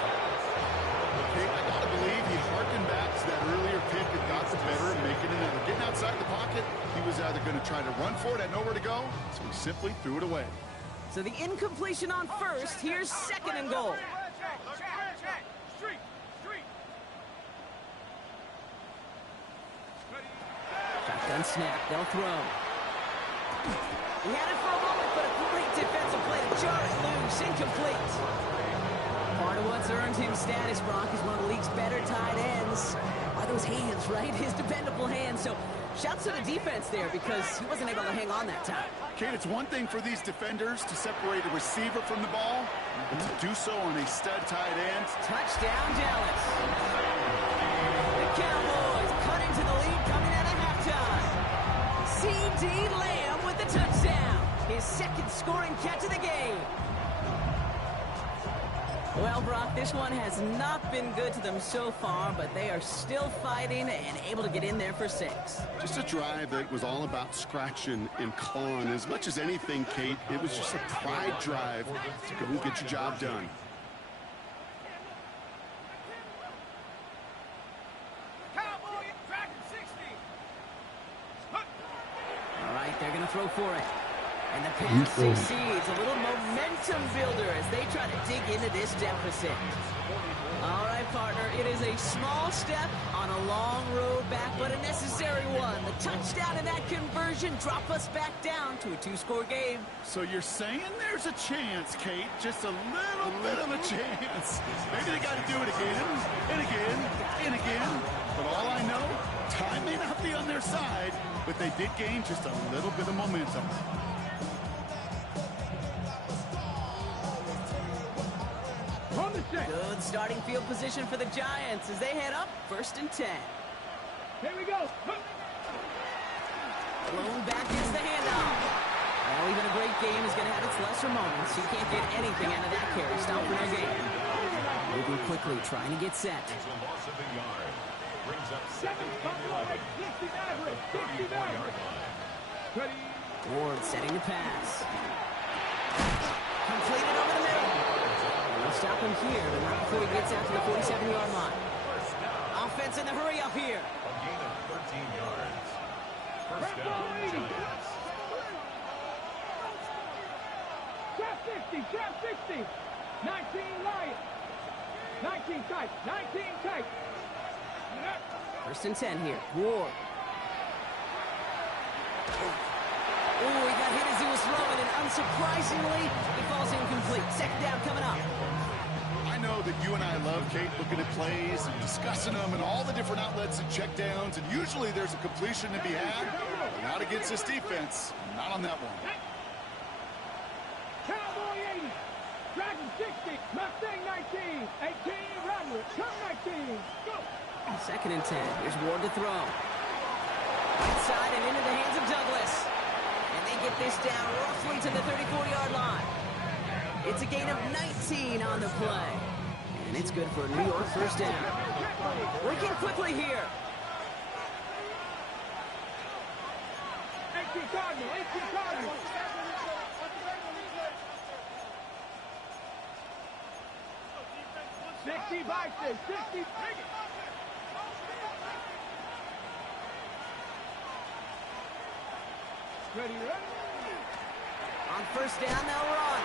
Okay, I got to believe he harkened back to that earlier pick and got the better and making another. Getting outside the pocket, he was either going to try to run for it, had nowhere to go, so he simply threw it away. So the incompletion on 1st. Here's 2nd and goal. Street, street. Shotgun snap. They'll throw. He had it for a moment, but a great defensive play to jar it loose. Incomplete. Part of what's earned him status, Brock, is one of the league's better tight ends. Are those hands, right? His dependable hands. So shouts to the defense there because he wasn't able to hang on that time. Kate, it's one thing for these defenders to separate a receiver from the ball, but to do so on a stud tight end. Touchdown, Dallas. The Cowboys cut into the lead coming out of halftime. C.D. Lamb with the touchdown. His 2nd scoring catch of the game. Well, Brock, this one has not been good to them so far, but they are still fighting and able to get in there for 6. Just a drive that was all about scratching and clawing. As much as anything, Kate, it was just a pride drive to go and get your job done. Cowboy, Dragon 60. All right, they're going to throw for it. And the pass succeeds. A little momentum builder as they try to dig into this deficit. All right, partner, it is a small step on a long road back, but a necessary one. The touchdown and that conversion drop us back down to a 2-score game. So you're saying there's a chance, Kate, just a little bit of a chance. Maybe they got to do it again and again and again. But all I know, time may not be on their side, but they did gain just a little bit of momentum. Good starting field position for the Giants as they head up 1st and 10. Here we go. Blown back is the handoff. Well, even a great game is going to have its lesser moments. You can't get anything out of that carry. Stop for no gain. Moving quickly, trying to get set. It's a loss of a yard. Brings up second and 11 at the 34-yard line. Ward setting to pass. Completed over the middle. And they'll stop him here, but not before he gets out to the 47-yard line. Offense in the hurry up here. A gain of 13 yards. First down, Giants. Trap 60, trap 60. 19 Lions. 19 tight, 19 tight. First and 10 here. Ward. Oh, he got hit as he was throwing, and unsurprisingly, he falls incomplete. Second down coming up. I know that you and I love, Kate, looking at plays and discussing them and all the different outlets and checkdowns, and usually there's a completion to be had, but not against this defense. Not on that one. Cowboy 80. Dragon 60. Mustang 19. 18 Rattler. Come 19. Go. Second and 10. Here's Ward to throw. Inside and into the hands of Douglas. And they get this down roughly to the 34-yard line. It's a gain of 19 on the play. And it's good for a New York first down. Working quickly here. 18 Cardinal. 18 Cardinal. 60 Vikings. 60. Ready. On first down, they'll run.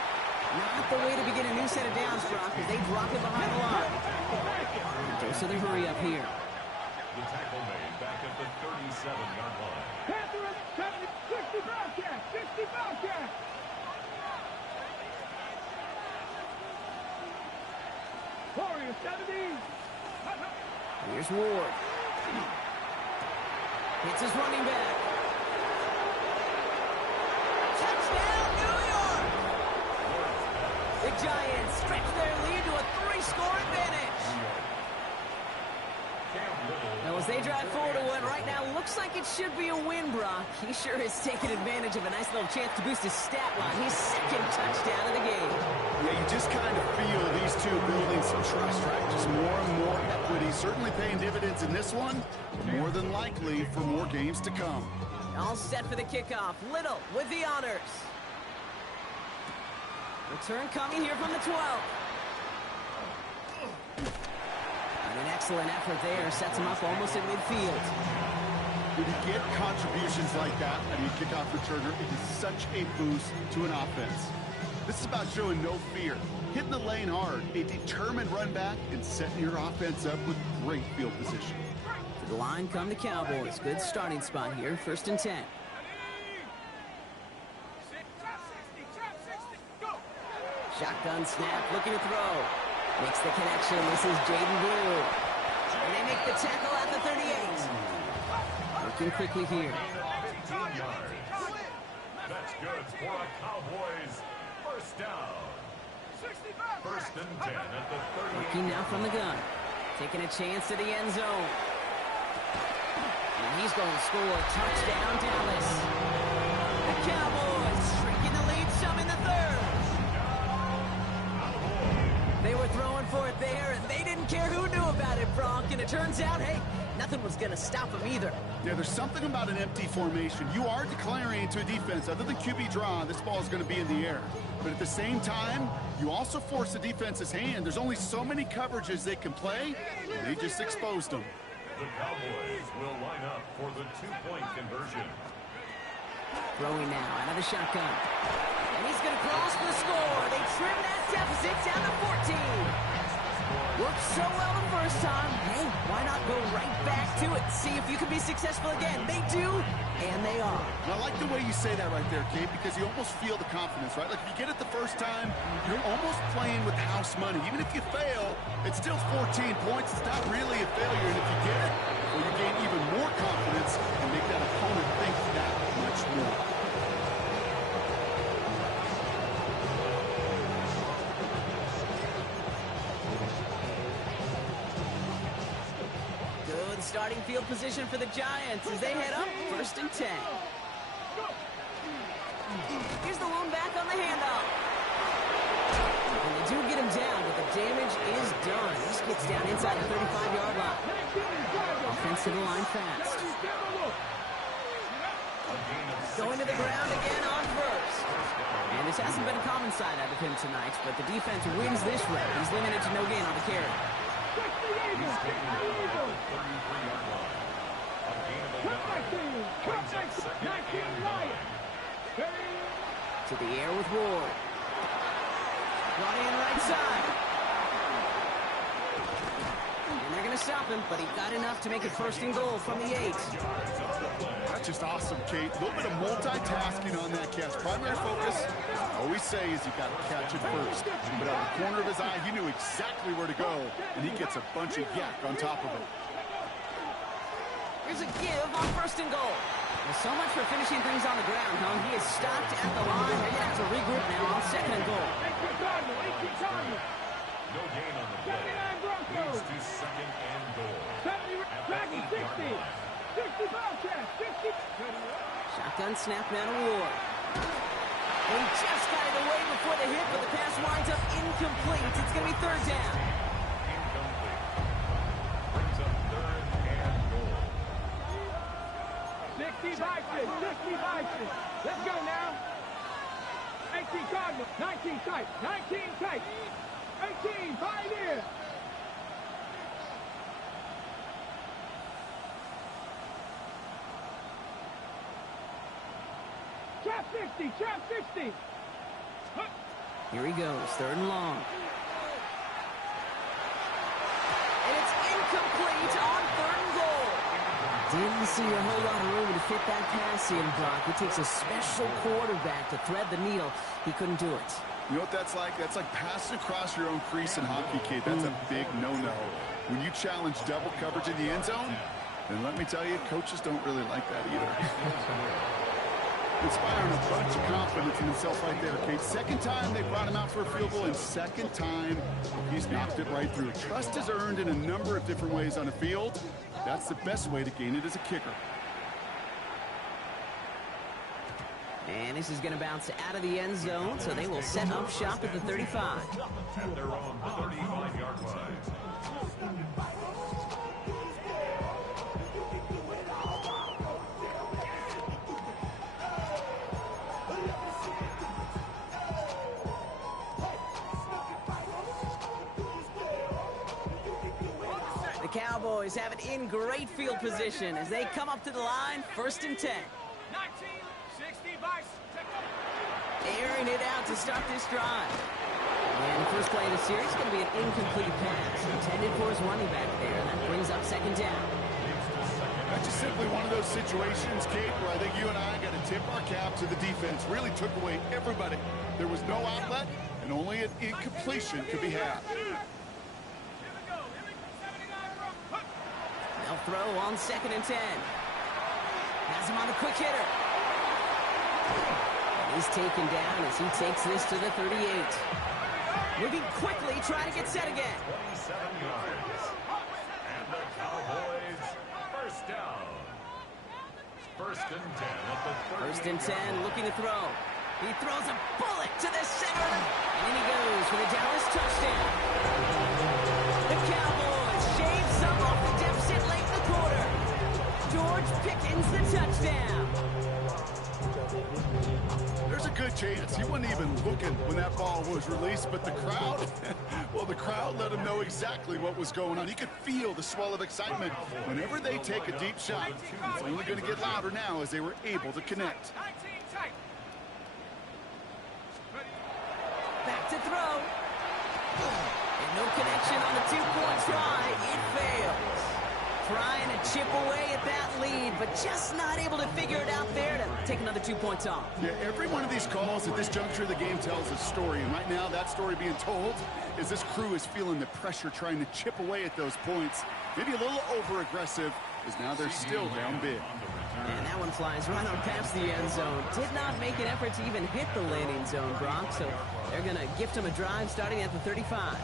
Not the way to begin a new set of downs, Brock, as they drop it behind the line. So they hurry up here. The tackle made back at the 37-yard line. Panther 70, 60 Bobcat. 60 Bobcat. Warrior 70. Here's Ward. Hits his running back. Touchdown, New York! The Giants stretch their lead to a 3-score advantage. Now, as they drive forward to what right now looks like it should be a win, Brock, he sure has taken advantage of a nice little chance to boost his stat line. His second touchdown of the game. Yeah, you just kind of feel these two building some trust, right? Just more and more equity, certainly paying dividends in this one, more than likely for more games to come. All set for the kickoff. Little with the honors. Return coming here from the 12. And an excellent effort there sets him up almost at midfield. When you get contributions like that and you kickoff returner, it is such a boost to an offense. This is about showing no fear, hitting the lane hard, a determined run back, and setting your offense up with great field position. To the line come the Cowboys. Good starting spot here. First and 10. Shotgun snap, looking to throw. Makes the connection. This is Jaden Blue. And they make the tackle at the 38. Working quickly here. 18 yards. That's good for a Cowboys first down. First and 10 at the 38. Working now from the gun. Taking a chance to the end zone. And he's going to score a touchdown, Dallas. The Cowboys shrinking the lead some in the third. They were throwing for it there, and they didn't care who knew about it, Brock. And it turns out, hey, nothing was going to stop them either. Yeah, there's something about an empty formation. You are declaring to a defense, other than QB draw, this ball is going to be in the air. But at the same time, you also force the defense's hand. There's only so many coverages they can play, and they just exposed them. The Cowboys will line up for the two-point conversion. Throwing now out of the shotgun. And he's going to cross for the score. They trim that deficit down to 14. Worked so well the first time. Hey, why not go right back to it? See if you can be successful again. They do, and they are. I like the way you say that right there, Kate, because you almost feel the confidence, right? Like if you get it the first time, you're almost playing with house money. Even if you fail, it's still 14 points. It's not really a failure. And if you get it, well, you gain even more confidence and make that opponent think that much more. Good starting field position for the Giants as they head up first and 10. Here's the lone back on the handoff. And they do get him down, but the damage is done. This gets down inside the 35-yard line. Offensive line fast. Going to the ground again on first. And this hasn't been a common side out of him tonight, but the defense wins this rep. He's limited to no gain on the carry. To the air with Ward. Brought in right side. And they're going to stop him, but he got enough to make it 1st and goal from the 8. That's just awesome, Kate. A little bit of multitasking on that catch. Primary focus, I always say, is you got to catch it first. But out of the corner of his eye, he knew exactly where to go, and he gets a bunch of yak on top of it. Here's a give on 1st and goal. Well, so much for finishing things on the ground, huh? He is stopped at the line. They're going to have to regroup now on 2nd and goal. No gain on the play. Leads to 2nd and goal. At the 8-yard line. Shotgun snap now to Ward. And he just got it away before the hit, but the pass winds up incomplete. It's going to be 3rd down. Incomplete. Brings up 3rd and goal. 60 Bison. Let's go now. 18 Cardinals. 19 tight. 19 tight. 18 Pioneer. Trap 60. Here he goes, 3rd and long. And it's incomplete on 3rd and goal. Didn't see a whole lot of room to fit that pass in, Brock. It takes a special quarterback to thread the needle. He couldn't do it. You know what that's like? That's like passing across your own crease in hockey, Kate. That's a big no-no. When you challenge double coverage in the end zone, then let me tell you, coaches don't really like that either. Inspiring a bunch of confidence in himself right there, Kate. 2nd time they brought him out for a field goal, and 2nd time he's knocked it right through. Trust is earned in a number of different ways on the field. That's the best way to gain it as a kicker. And this is going to bounce out of the end zone, so they will set up shop at the 35. At their own 35-yard line. The Cowboys have it in great field position as they come up to the line, 1st and 10. 1960 Bison. Airing it out to start this drive. And the first play of the series is going to be an incomplete pass intended for his running back there, and that brings up 2nd down. That's just simply one of those situations, Kate, where I think you and I got to tip our cap to the defense. Really took away everybody. There was no outlet, and only an incompletion could be had. They'll throw on 2nd and 10. Has him on the quick hitter. He's taken down as he takes this to the 38. Moving quickly, trying to get set again. 27 yards. And the Cowboys, 1st down. 1st and 10 at the 30. 1st and 10, looking to throw. He throws a bullet to the center, and in he goes for the Dallas touchdown. The Cowboys shave some off the deficit late in the quarter. George Pickens the touchdown. There's a good chance he wasn't even looking when that ball was released, but the crowd, well, the crowd let him know exactly what was going on. He could feel the swell of excitement. Whenever they take a deep shot, it's only going to get louder now as they were able to connect. Back to throw. And no connection on the 2-point try. It fails. Trying to chip away at that lead, but just not able to figure it out there to take another 2 points off. Yeah, every one of these calls at this juncture of the game tells a story, and right now that story being told is this crew is feeling the pressure trying to chip away at those points. Maybe a little over-aggressive, as now they're still down big. And that one flies right on past the end zone. Did not make an effort to even hit the landing zone, Brock, so they're going to gift him a drive starting at the 35.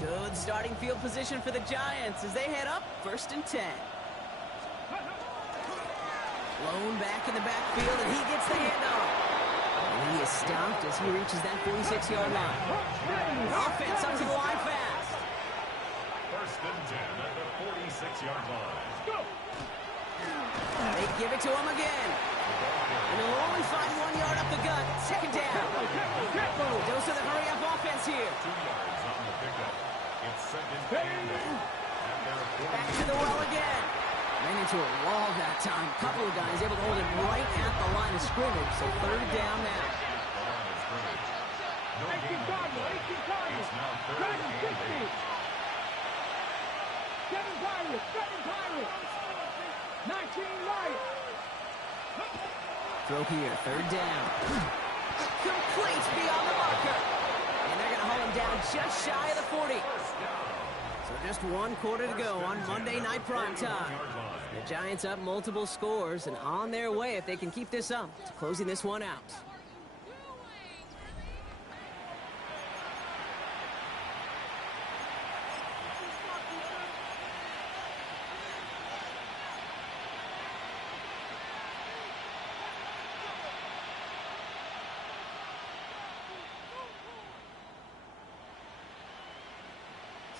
Good starting field position for the Giants as they head up 1st and 10. Blown back in the backfield, and he gets the handoff. And he is stopped as he reaches that 46-yard line. Offense up to the line fast. First and 10 at the 46-yard line. They give it to him again. And they'll only find 1 yard up the gut. Second down. Dose of the hurry-up offense here. 2 yards on the pickup. It's second and 8. Back to the well again. Ran into a wall that time. Couple of guys able to hold him right at the line of scrimmage. So third down now. No gain on the play. It's now third and 8. 7 Pirates. 19 Lions. Throw here, third down. Complete beyond the marker. And they're going to hold him down just shy of the 40. So just 1 quarter to go on Monday Night Primetime. The Giants up multiple scores and on their way if they can keep this up to closing this one out.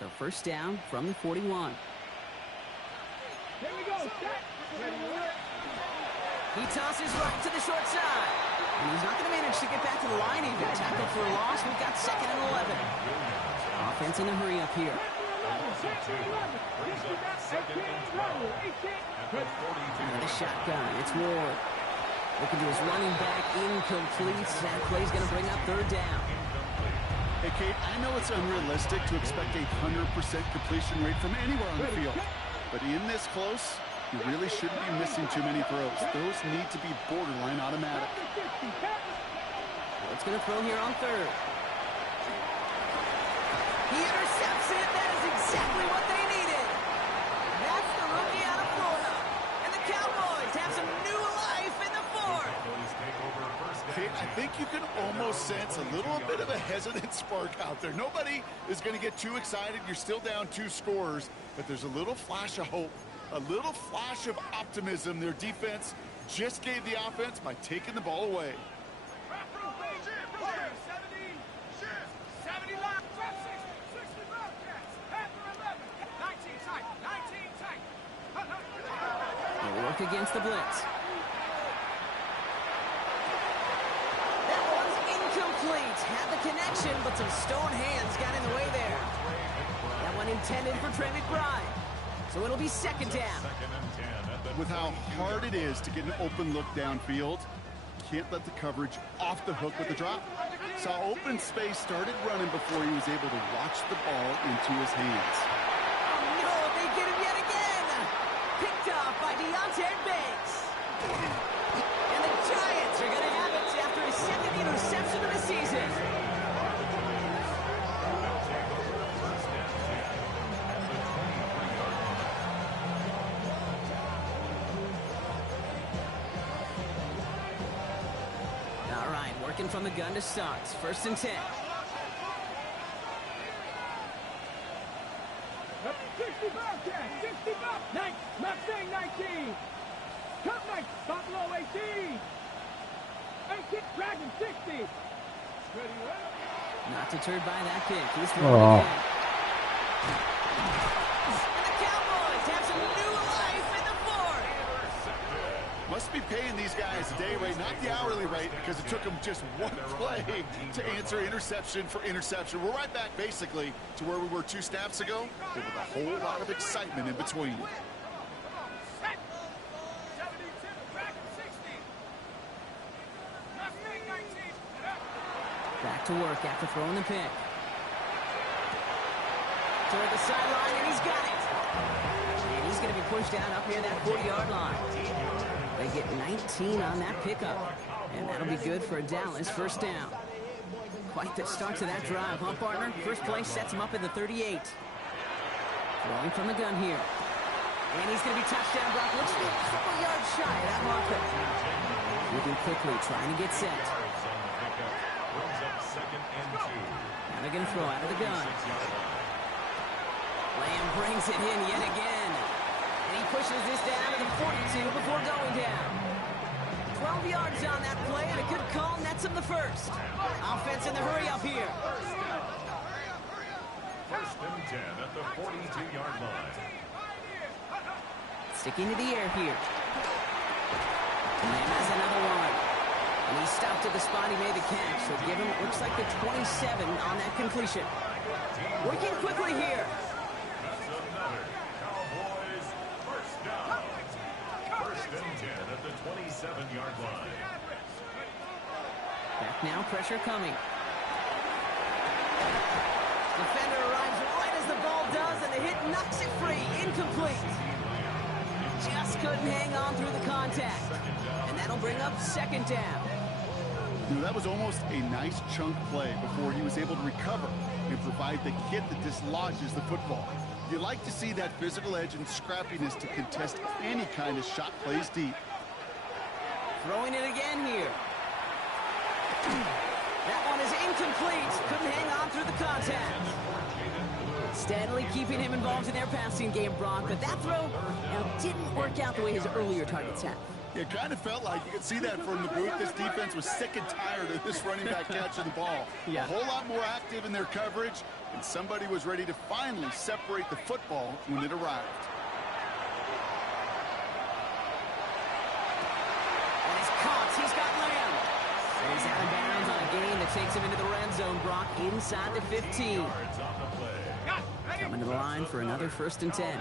So first down from the 41. Here we go. Set. He tosses right to the short side. And he's not going to manage to get back to the line even. Tackle for a loss. We've got second and 11. Offense in a hurry up here. Another shotgun. It's Ward. Looking to his running back. Incomplete. That play's going to bring up third down. Hey, Kate, I know it's unrealistic to expect a 100% completion rate from anywhere on the field. But in this close, you really shouldn't be missing too many throws. Those need to be borderline automatic. What's going to throw here on third? He intercepts it. That is exactly what they needed. That's the rookie out of Florida. And the Cowboys have some new life in the fourth. Kate, I think you can almost sense a little bit of a hesitant spark out there. Nobody is going to get too excited. You're still down 2 scores, but there's a little flash of hope, a little flash of optimism. Their defense just gave the offense by taking the ball away. 70 lines. 60 Bobcats. Panther 11. 19 tight. 19 tight. They work against the blitz. Incomplete. Had the connection, but some stone hands got in the way there. That one intended for Trey McBride. So it'll be second down. With how hard it is to get an open look downfield, can't let the coverage off the hook with the drop. Saw open space, started running before he was able to watch the ball into his hands. Oh, no, they get him yet again. Picked off by Deontay Banks. And the Giants are going to have it after his second interception of the season. All right, working from the gun to start. First and 10. 60 Bobcats. 60 Bobcats. Mustang 19. Cup 9. Buffalo 18. 18. Dragon 60. Not deterred by that kick. He's throwing again. And the Cowboys have some new life in the fourth. Must be paying these guys a day rate, not the hourly rate, because it took them just one play to answer interception for interception. We're right back, basically, to where we were 2 snaps ago, but with a whole lot of excitement in between. Set. 72. Dragon 60. Mustang 19. Back to work after throwing the pick. Toward the sideline, and he's got it. And he's going to be pushed down up near that 40-yard line. They get 19 on that pickup. And that'll be good for a Dallas first down. Quite the start to that drive, huh, partner? First play sets him up in the 38. Throwing from the gun here. And he's going to be touchdown block. Looks to be a couple yards shy of that marker. Moving quickly, trying to get set. Now they're going to throw out of the gun. Lamb brings it in yet again. And he pushes this down to the 42 before going down. 12 yards on that play, and a good call nets him the first. Offense in the hurry up here. First and 10 at the 42-yard line. Sticking to the air here. And there's another one. And he stopped at the spot he made the catch, so give him, looks like the 27 on that completion. Working quickly here. That's another Cowboys first down. First and 10 at the 27-yard line. Back now, pressure coming. Defender arrives right as the ball does, and the hit knocks it free. Incomplete. Just couldn't hang on through the contact. And that'll bring up second down. You know, that was almost a nice chunk play before he was able to recover and provide the hit that dislodges the football. You like to see that physical edge and scrappiness to contest any kind of shot plays deep. Throwing it again here. That one is incomplete. Couldn't hang on through the contact. Steadily keeping him involved in their passing game, Brock, but that throw didn't work out the way his earlier targets have. It kind of felt like, you could see that from the booth, this defense was sick and tired of this running back catching the ball. Yeah. A whole lot more active in their coverage, and somebody was ready to finally separate the football when it arrived. And he's caught. He's got Lamb. And he's out of bounds on a gain that takes him into the red zone, Brock, inside the 15. Yards on the play. Coming to the line for another first and 10.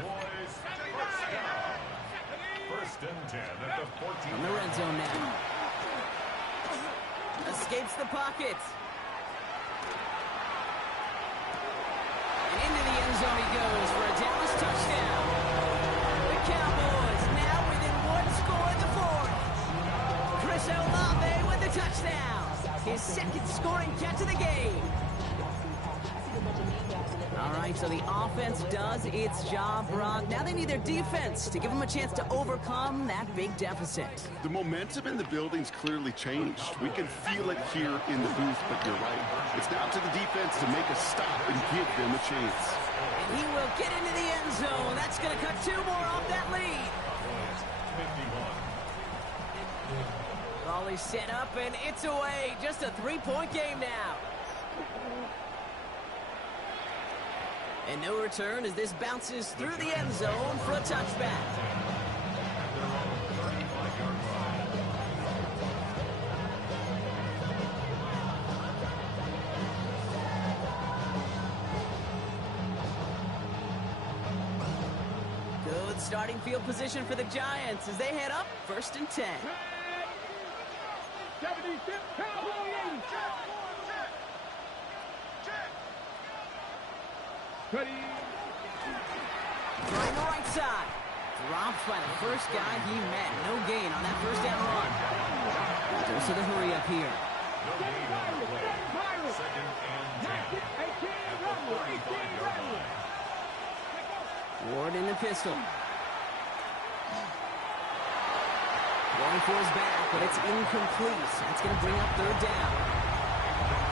First and 10 at the 14. From the red zone now. Escapes the pocket. And into the end zone he goes for a Dallas touchdown. The Cowboys now within one score in the fourth. Chris Olave with the touchdown. His second scoring catch of the game. All right, so the offense does its job, Brock. Now they need their defense to give them a chance to overcome that big deficit. The momentum in the building's clearly changed. We can feel it here in the booth, but you're right. It's now to the defense to make a stop and give them a chance. And he will get into the end zone. That's going to cut two more off that lead. 51. Raleigh set up, and it's away. Just a three-point game now. And no return as this bounces through the end zone for a touchback. Good starting field position for the Giants as they head up first and 10. 76, Cowboy 80. Ready. Trying the right side. Dropped by the first guy he met. No gain on that first down run. Goes to the hurry up here. No gain on the play. Second and 10 at the 45-yard line. Ward in the pistol. Going for his back, but it's incomplete. That's going to bring up third down.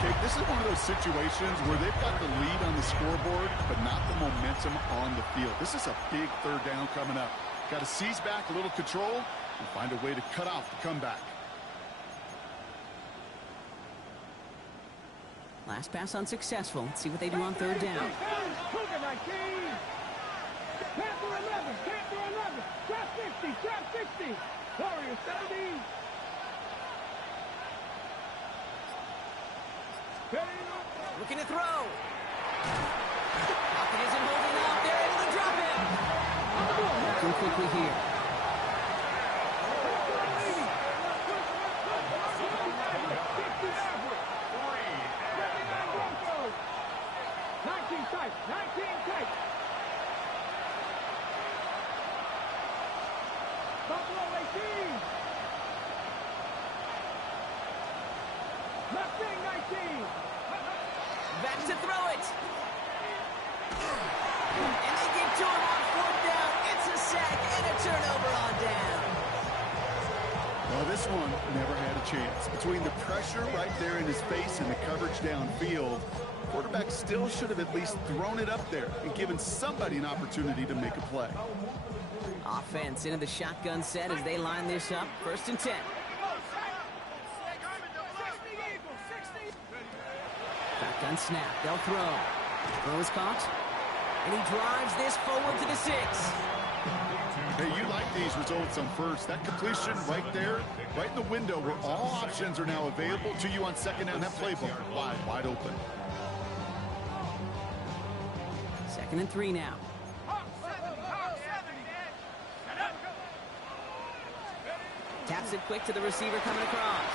Okay, this is one of those situations where they've got the lead on the scoreboard, but not the momentum on the field. This is a big third down coming up. Got to seize back a little control and find a way to cut off the comeback. Last pass unsuccessful. Let's see what they do on third down. Cougar 19. Panther 11. Panther 11. Trap 60. Trap 60. Warrior 70. Looking to throw. Pocket isn't holding up. They're able to drop him. Working quickly here. Buffalo 18. Left wing 19. Back to throw it. And they get to him on fourth down. It's a sack and a turnover on down. Well, this one never had a chance. Between the pressure right there in his face and the coverage downfield, quarterback still should have at least thrown it up there and given somebody an opportunity to make a play. Offense into the shotgun set as they line this up. First and 10. Shotgun snap. They'll throw. Throw is caught. And he drives this forward to the 6. Hey, you like these results on first. That completion right there, right in the window where all options are now available to you on second down. That playbook wide open. 2nd and 3 now. Taps it quick to the receiver coming across.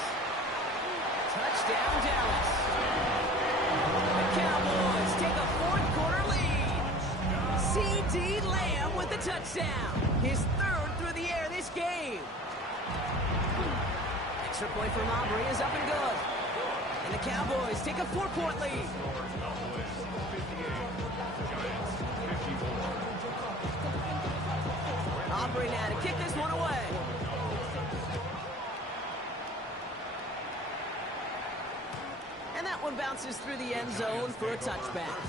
Touchdown, Dallas. The Cowboys take a 4th quarter lead. C.D. Lamb with the touchdown. His 3rd through the air this game. Extra point from Aubrey is up and good. And the Cowboys take a 4-point lead. Aubrey now to kick this one away. And that one bounces through the end zone for a touchback.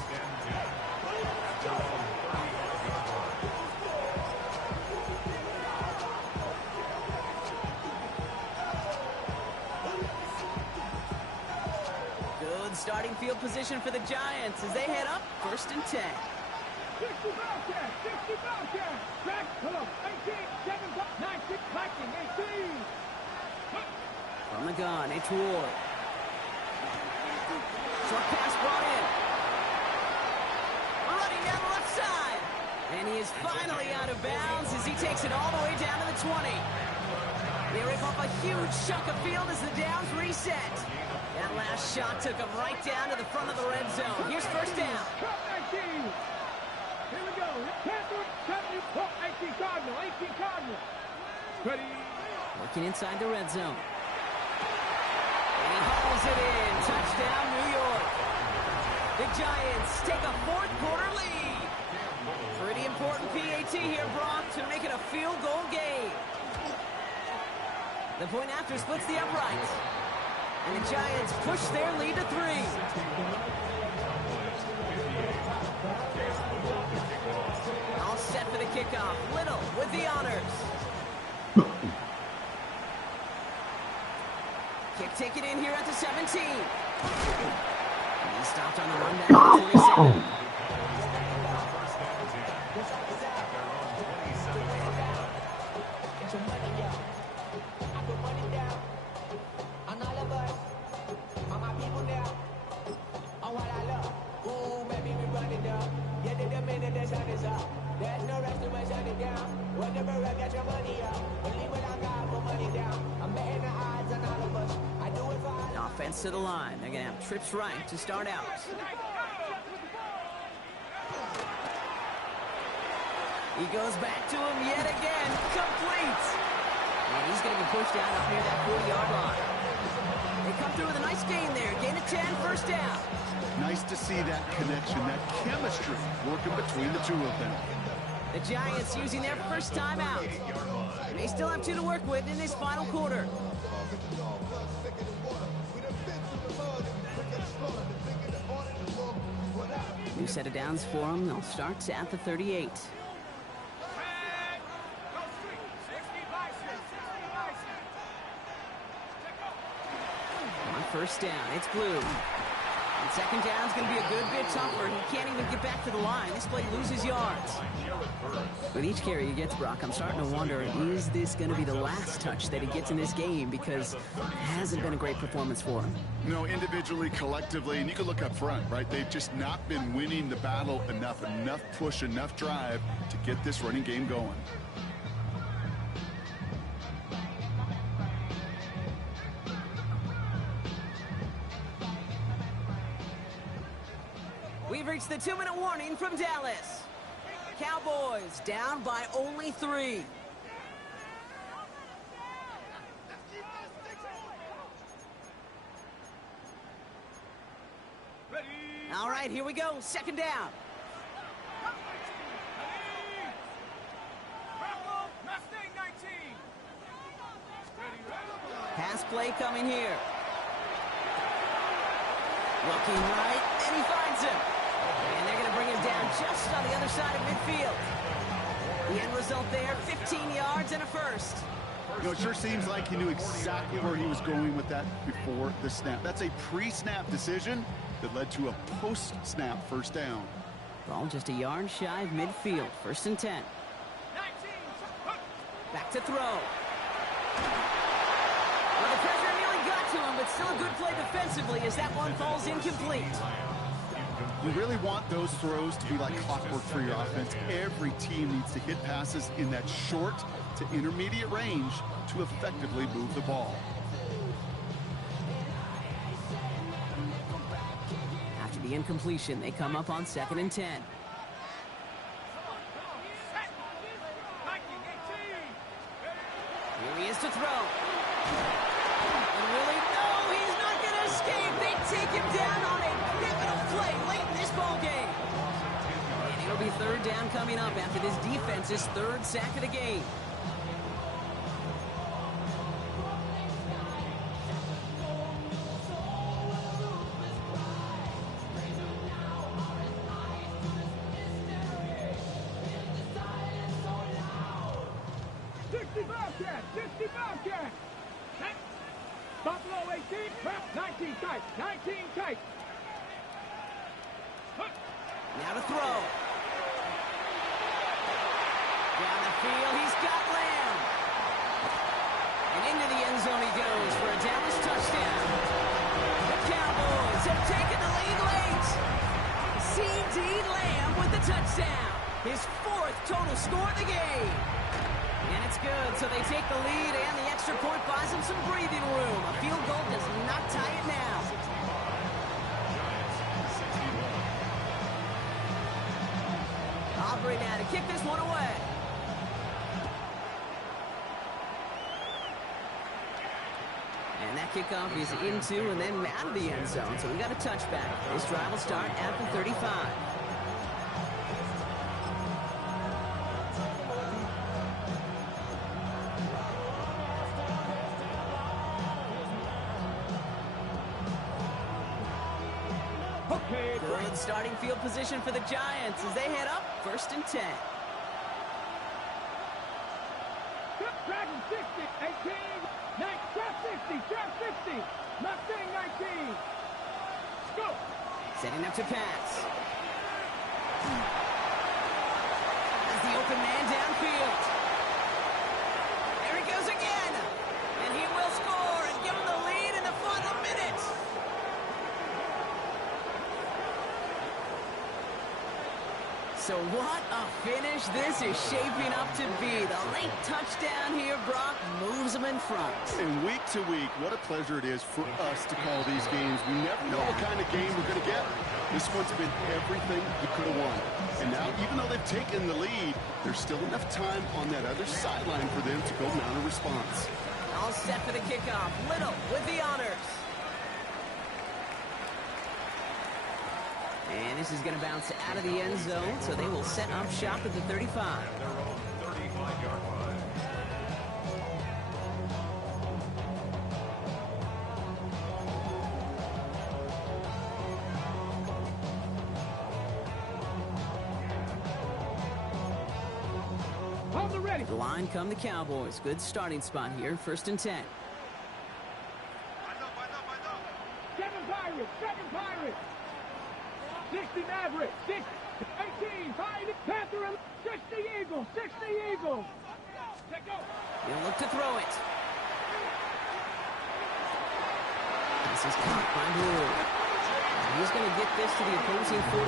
Good starting field position for the Giants as they head up 1st and 10. 60 Bobcat, 60 Bobcat. Track, come on, 18, 7, 19, Viking, 18. From the gun, it's Ward. Short pass brought in. Running down the left side. And he is finally out of bounds as he takes it all the way down to the 20. They rip up a huge chunk of field as the downs reset. That last shot took him right down to the front of the red zone. Here's 1st down. 19. Here we go. 18 Cardinal, 18 Cardinal. Ready. Working inside the red zone. And he hauls it in. Touchdown, New York. The Giants take a 4th quarter lead. Pretty important PAT here, Brock, to make it a field goal game. The point after splits the uprights. And the Giants push their lead to 3. All set for the kickoff. Little with the honors. Kick taken in here at the 17. And he stopped on the run back at the 27. Offense to the line. They're going to have trips right to start out. He goes back to him yet again. Complete. And he's going to be pushed out up near that 40-yard line. They come through with a nice gain there. Gain of 10, 1st down. Nice to see that connection, that chemistry working between the two of them. The Giants using their first time out. They still have 2 to work with in this final quarter. New set of downs for them. They'll start at the 38. On 1st down, it's Blue. And 2nd down is going to be a good bit tougher. He can't even get back to the line. This play loses yards. With each carry he gets, Brock, I'm starting to wonder, is this going to be the last touch that he gets in this game? Because it hasn't been a great performance for him. You know, individually, collectively, and you can look up front, right? They've just not been winning the battle enough push, enough drive to get this running game going. We've reached the 2-minute warning from Dallas. Cowboys down by only 3. All right, here we go. 2nd down. Pass play coming here. Looking right, and he finds him. And they're going to bring him down just on the other side of midfield. The end result there, 15 yards and a 1st. You know, it sure seems like he knew exactly where he was going with that before the snap. That's a pre-snap decision, that led to a post-snap first down. Ball just a yard shy of midfield. 1st and 10. 19. Back to throw. Well, the pressure nearly got to him, but still a good play defensively as that one falls incomplete. You really want those throws to be like clockwork for your offense. Every team needs to hit passes in that short to intermediate range to effectively move the ball. After the incompletion, they come up on 2nd and 10. Set. 19, 18. Here he is to throw. And really, no, he's not going to escape. They take him down on a pivotal play late in this ball game. And it'll be 3rd down coming up after this defense's 3rd sack of the game. Bobcat. Buffalo 18, 19 tight, 19 tight. Now to throw. Down the field, he's got Lamb. And into the end zone he goes for a Dallas touchdown. The Cowboys have taken the lead late. C.D. Lamb with the touchdown. His 4th total score of the game. And it's good, so they take the lead, and the extra point buys them some breathing room. A field goal does not tie it now. Aubrey now to kick this one away. And that kickoff is into and then out of the end zone, so we got a touchback. This drive will start at the 35. Good starting field position for the Giants as they head up 1st and 10. Dragon 60, 18, 9, trap 60, trap 60, Mustang 19. Go. Setting up to pass. As the open man downfield. There he goes again. And he will score and give him the lead in the final minutes. So what a finish this is shaping up to be. The late touchdown here, Brock, moves them in front. And week to week, what a pleasure it is for us to call these games. We never know what kind of game we're going to get. This one's been everything you could have won. And now, even though they've taken the lead, there's still enough time on that other sideline for them to go mount a response. All set for the kickoff. Little with the honors. And this is going to bounce out of the end zone, so they will set up shop at the 35. Their own 35-yard line. Hold the ready. The line come the Cowboys. Good starting spot here. 1st and 10. 7 Pirates, 7 Pirates. 60 Mavericks, 6, 18, Panther, 60 Eagles, 60 Eagles. Let go. He'll look to throw it. This is caught by Blue. He's going to get this to the opposing 41.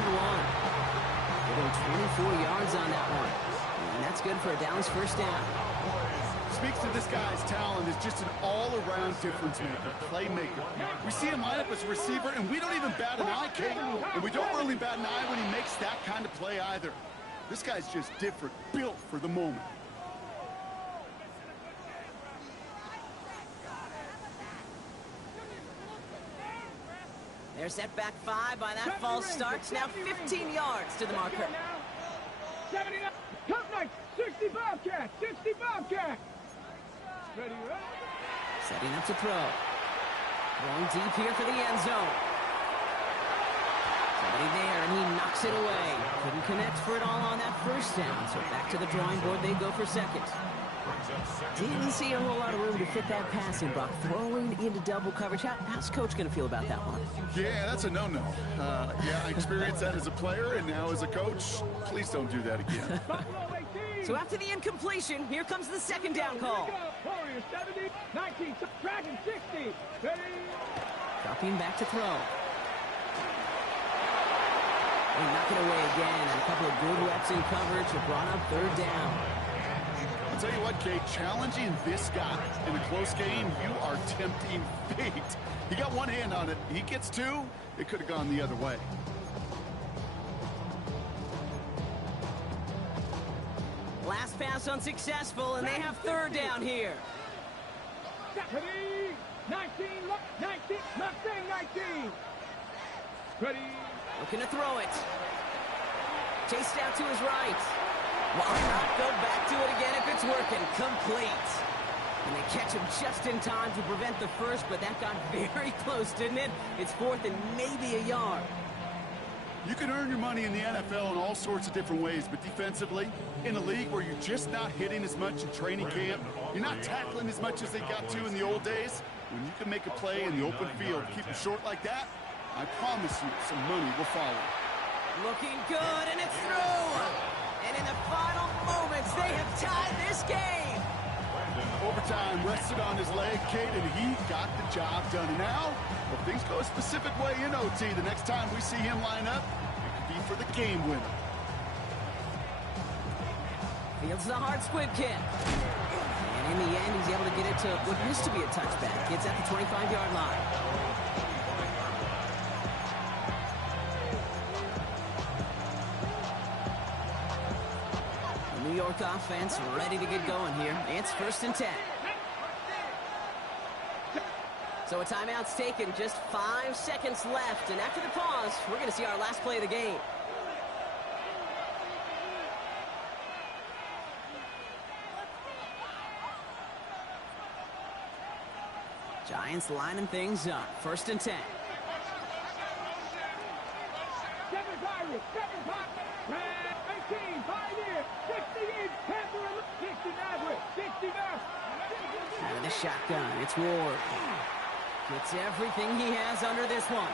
Getting 24 yards on that one. And that's good for a Dallas 1st down. Speaks to this guy's talent as just an all-around difference maker, playmaker. We see him line up as a receiver, and we don't even bat an eye, Kate. And we don't really bat an eye when he makes that kind of play either. This guy's just different, built for the moment. They're set back 5 by that false start. Now 15 yards to the marker. 79, top night, 60 Bobcat, 60 Bobcat. Ready, ready. Setting up to throw. Going deep here for the end zone. Somebody there, and he knocks it away. Couldn't connect for it all on that 1st down, so back to the drawing board they go for 2nd. Didn't see a whole lot of room to fit that passing block. Throwing into double coverage. How's Coach going to feel about that one? Yeah, that's a no-no. Yeah, I experienced that as a player, and now as a coach, please don't do that again. So after the incompletion, here comes the second down call. Warriors 70, 19, Dragon 60. Ready? Dropping back to throw. They knock it away again, and a couple of good reps in coverage have brought up third down. I'll tell you what, Kate, challenging this guy in a close game, you are tempting fate. He got one hand on it. He gets two, it could have gone the other way. Last pass unsuccessful, and they have third down here. Ready? 19, 19, Mustang 19. Ready? Looking to throw it. Chased out to his right. Why not go back to it again if it's working? Complete. And they catch him just in time to prevent the first, but that got very close, didn't it? It's fourth and maybe a yard. You can earn your money in the NFL in all sorts of different ways, but defensively, in a league where you're just not hitting as much in training camp, you're not tackling as much as they got to in the old days, when you can make a play in the open field, keep it short like that, I promise you some money will follow. Looking good, and it's through. And in the final moments, they have tied this game. Overtime rested on his leg, Kate, and he got the job done. And now, if things go a specific way in OT, the next time we see him line up, it could be for the game winner. Fields the hard squib kick. And in the end, he's able to get it to what used to be a touchback. It's at the 25-yard line. The New York offense ready to get going here. It's 1st and 10. So a timeout's taken, just 5 seconds left. And after the pause, we're going to see our last play of the game. Giants lining things up. 1st and 10. Out of the shotgun, it's Ward. Gets everything he has under this one.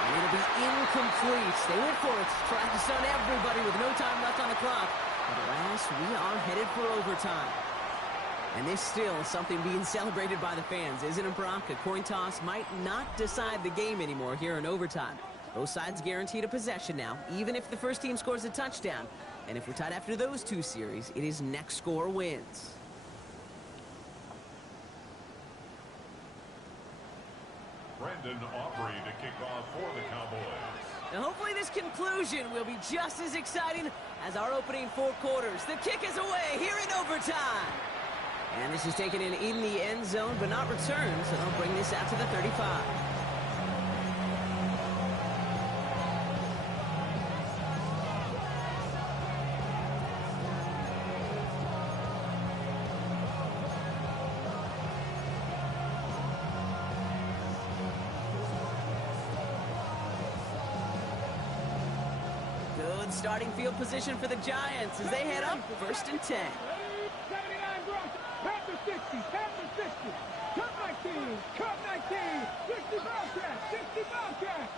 And it'll be incomplete. They went for it. Tried to stun everybody with no time left on the clock. But alas, we are headed for overtime. And this still is something being celebrated by the fans, isn't it, Brock? A coin toss might not decide the game anymore here in overtime. Both sides guaranteed a possession now, even if the first team scores a touchdown. And if we're tied after those two series, it is next score wins. Brandon Aubrey to kick off for the Cowboys. Now hopefully this conclusion will be just as exciting as our opening 4 quarters. The kick is away here in overtime. And this is taken in the end zone, but not returned, so they'll bring this out to the 35. Good starting field position for the Giants as they head up 1st and 10. 79 Bronx, Panther 60, Panther 60, Cup 19, Cup 19, 60 Bobcats, 60 Bobcats,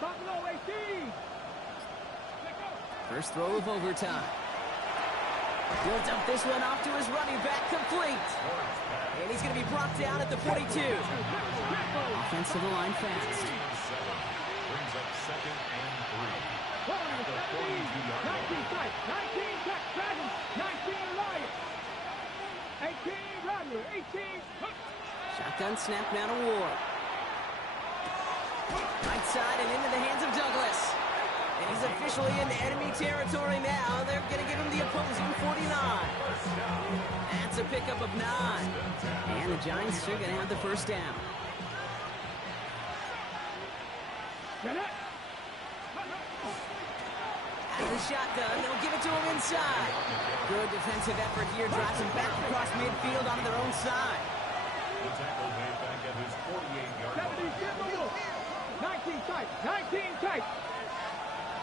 Buffalo 18. First throw of overtime. Builds up this one off to his running back, complete. And he's going to be brought down at the 42. Offense to the line fast. Brings up 2nd and 3. 19 Tight, 19 Tech Dragons, 19 Lions, 18 Rattler, 18 Shotgun snap now to Ward. Right side and into the hands of Douglas. And he's officially in enemy territory now. They're going to give him the opposing 49. That's a pickup of 9. And the Giants are going to have the first down. Out of the shotgun, they'll give it to him inside. Good defensive effort here, drives him back across midfield onto their own side. The tackle made back at his 48-yard line. 19 tight, 19 tight.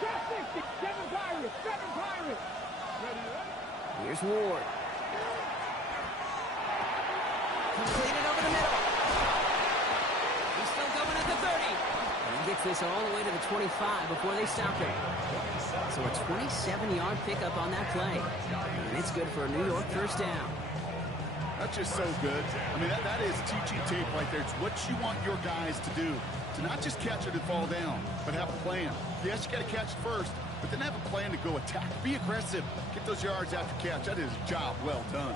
Drop 60, 7 Pirates, 7 Pirates. Ready? Here's Ward. Completed over the middle. He's still going at the 30. And he gets this all the way to the 25 before they stop him. So a 27-yard pickup on that play. And it's good for a New York first down. That's just so good. I mean, that is teaching tape right there. It's what you want your guys to do. To not just catch it and fall down, but have a plan. Yes, you got to catch it first, but then have a plan to go attack. Be aggressive. Get those yards after catch. That is a job well done.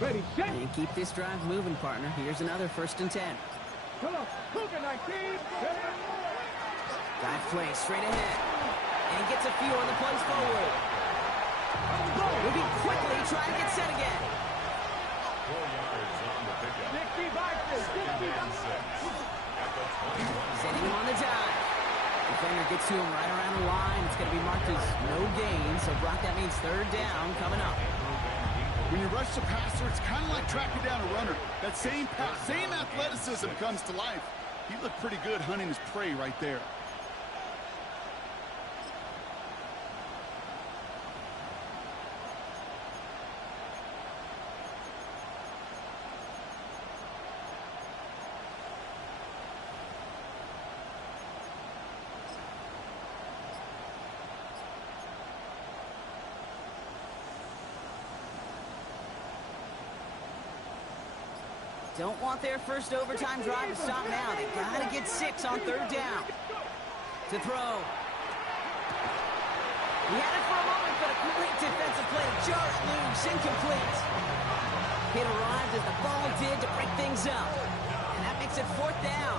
Ready, set. And keep this drive moving, partner. Here's another 1st and 10. Come on, Cougar 19. Drive play straight ahead. And he gets a few on the plays forward. Moving quickly, trying to get set again. 4 yards on the pickup. 65. Sending him on the dive. Defender gets to him right around the line. It's going to be marked as no gain. So, Brock, that means 3rd down coming up. When you rush the passer, it's kind of like tracking down a runner. That same athleticism comes to life. He looked pretty good hunting his prey right there. Don't want their first overtime drive to stop now. They got to get 6 on 3rd down. To throw. He had it for a moment, but a great defensive play to jar it loose. Incomplete. It arrived as the ball did to break things up. And that makes it 4th down.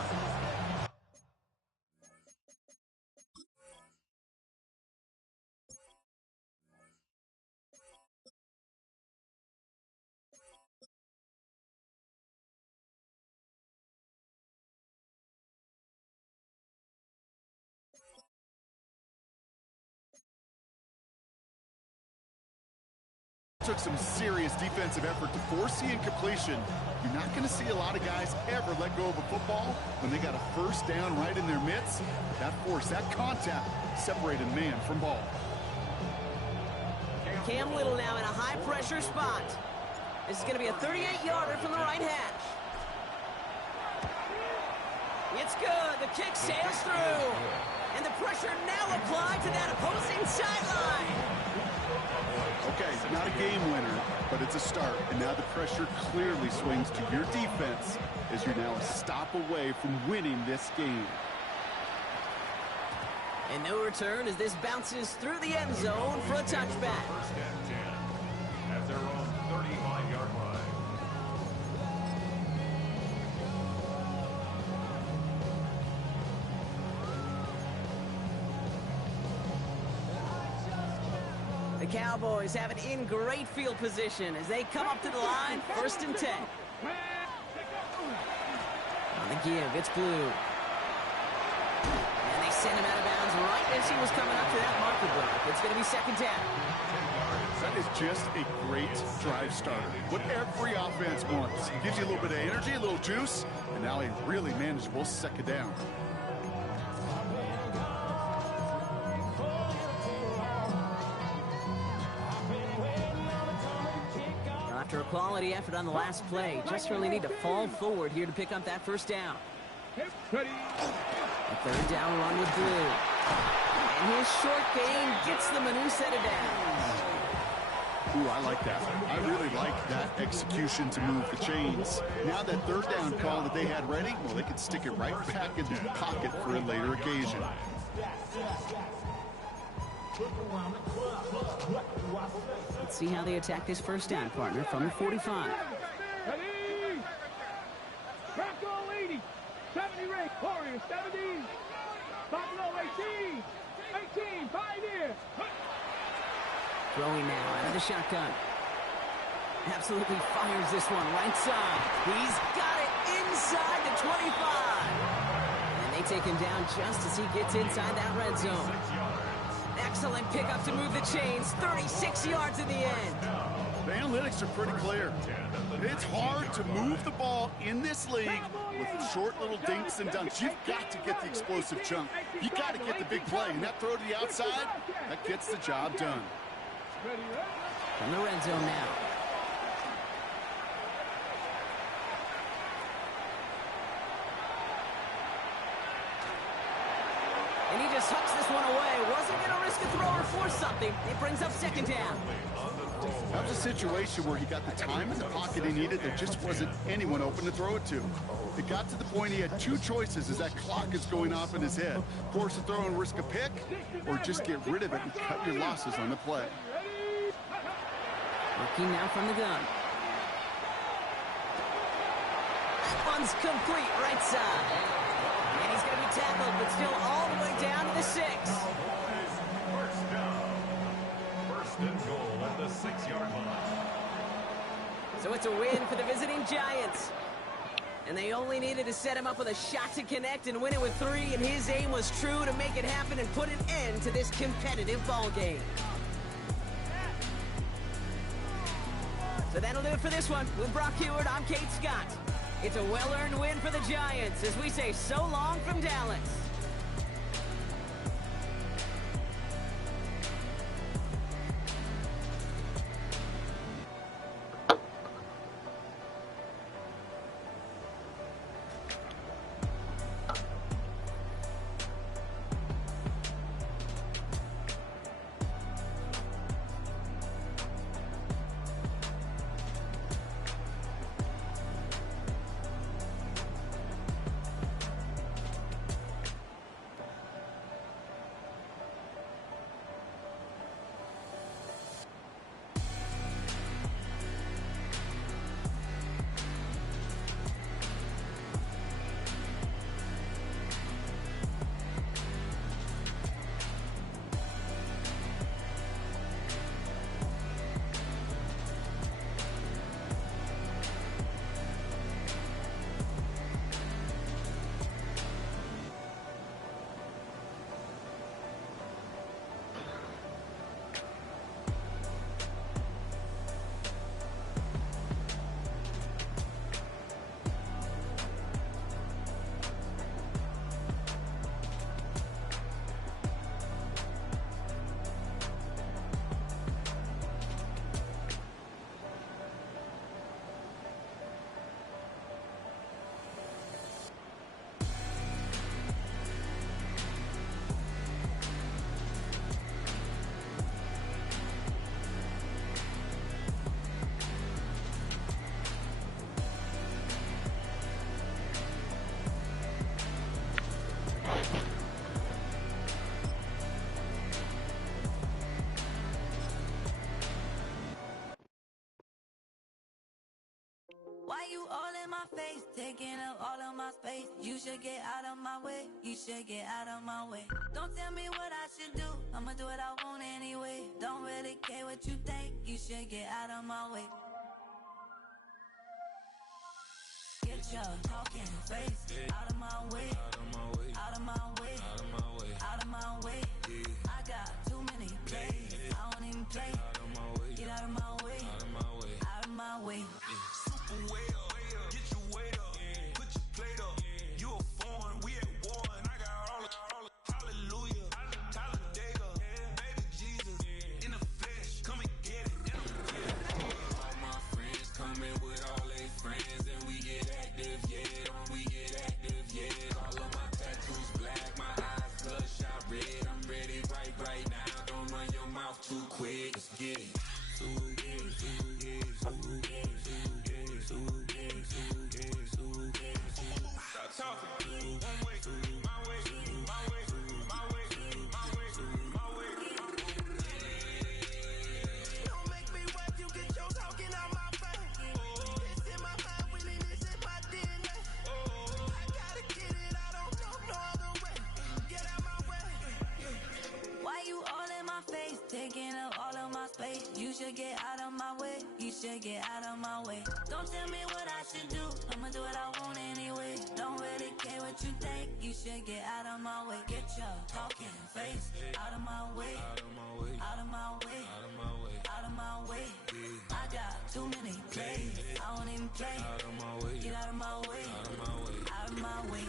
Took some serious defensive effort to force the incompletion. You're not going to see a lot of guys ever let go of a football when they got a 1st down right in their midst. That force, that contact, separated man from ball. Cam Little now in a high-pressure spot. This is going to be a 38-yarder from the right hash. It's good. The kick sails through. And the pressure now applied to that opposing sideline. Okay, not a game winner, but it's a start. And now the pressure clearly swings to your defense as you're now a stop away from winning this game. And no return as this bounces through the end zone for a touchback. 1st and 10 at their own 35-yard line. The Cowboys have it in great field position as they come up to the line, 1st and 10. On the give, it's Blue. And they send him out of bounds right as he was coming up to that marker block. It's going to be 2nd down. That is just a great drive starter. What every offense wants. Gives you a little bit of energy, a little juice, and now a really manageable 2nd down. After a quality effort on the last play, just really need to fall forward here to pick up that 1st down. Ready. A 3rd down run with Blue. And his short gain gets them a new set of downs. Ooh, I like that. I really like that execution to move the chains. Now that 3rd down call that they had ready, well, they could stick it right back in the pocket for a later occasion. Let's see how they attack this 1st down, partner, from the 45. Ready. Bronco 80. 70 rank. Warrior 70. Buffalo 18. 18. 5 here. Throwing now out of the shotgun. Absolutely fires this one right side. He's got it inside the 25. And they take him down just as he gets inside that red zone. 6 yards. Excellent pickup to move the chains. 36 yards in the end. The analytics are pretty clear. It's hard to move the ball in this league with short little dinks and dunks. You've got to get the explosive chunk. You've got to get the big play. And that throw to the outside, that gets the job done. From the red zone now. And he just hucks this one away. Wasn't going to risk a throw or force something. It brings up second down. That was a situation where he got the time in the pocket he needed. There just wasn't anyone open to throw it to. It got to the point he had two choices as that clock is going off in his head. Force a throw and risk a pick, or just get rid of it and cut your losses on the play. Looking now from the gun. One's complete right side. And he's going to be tackled, but still all the way down to the 6. First down. First and goal at the 6-yard line. So it's a win for the visiting Giants. And they only needed to set him up with a shot to connect and win it with 3, and his aim was true to make it happen and put an end to this competitive ball game. So that'll do it for this one. With Brock Heward, I'm Kate Scott. It's a well-earned win for the Giants as we say so long from Dallas. Why you all in my face, taking up all of my space? You should get out of my way, you should get out of my way. Don't tell me what I should do, I'ma do what I want anyway. Don't really care what you think, you should get out of my way. Get your talking face out of my way, out of my way, out of my way, out of my way, out of my way. I got too many plays, I don't even play. Get out of my way, out of my way, out of my way. Way up, get your weight up, put your plate up. You a foreign, we at war, and I got all the hallelujah, Talladega, baby Jesus, in the flesh, come and get it. All my friends coming with all their friends, and we get active, yeah, don't we get active, yeah. All of my tattoos black, my eyes bloodshot red. I'm ready right now, don't run your mouth too quick, let's get it. Stop talking. One way, my way, my way, my way, my way, my way. Don't make me wet, you get your talking out my face. It's in my mind, winning this in my DNA. I gotta get it, I don't know no other way. Get out my way. Why you all in my face, taking up all of my space? You should get out of my way, you should get out of my way. Don't tell me what I should do, I'ma do what I want anyway. Don't really care what you think, you should get out of my way. Get your talking face out of my way, out of my way, out of my way, out of my way, out of my way. I job, too many plays. I don't even play. Out of my way. Get out of my way. Out of my way. Out of my way.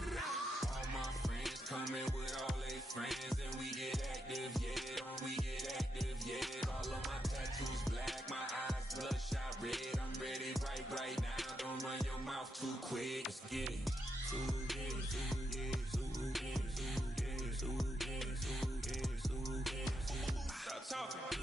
All my friends coming with all their friends, and we get active, yeah. Don't we get active, yeah. All of my tattoos black, my eyes bloodshot red. I'm ready right now. Don't run your mouth too quick. Let's get it. Stop talking.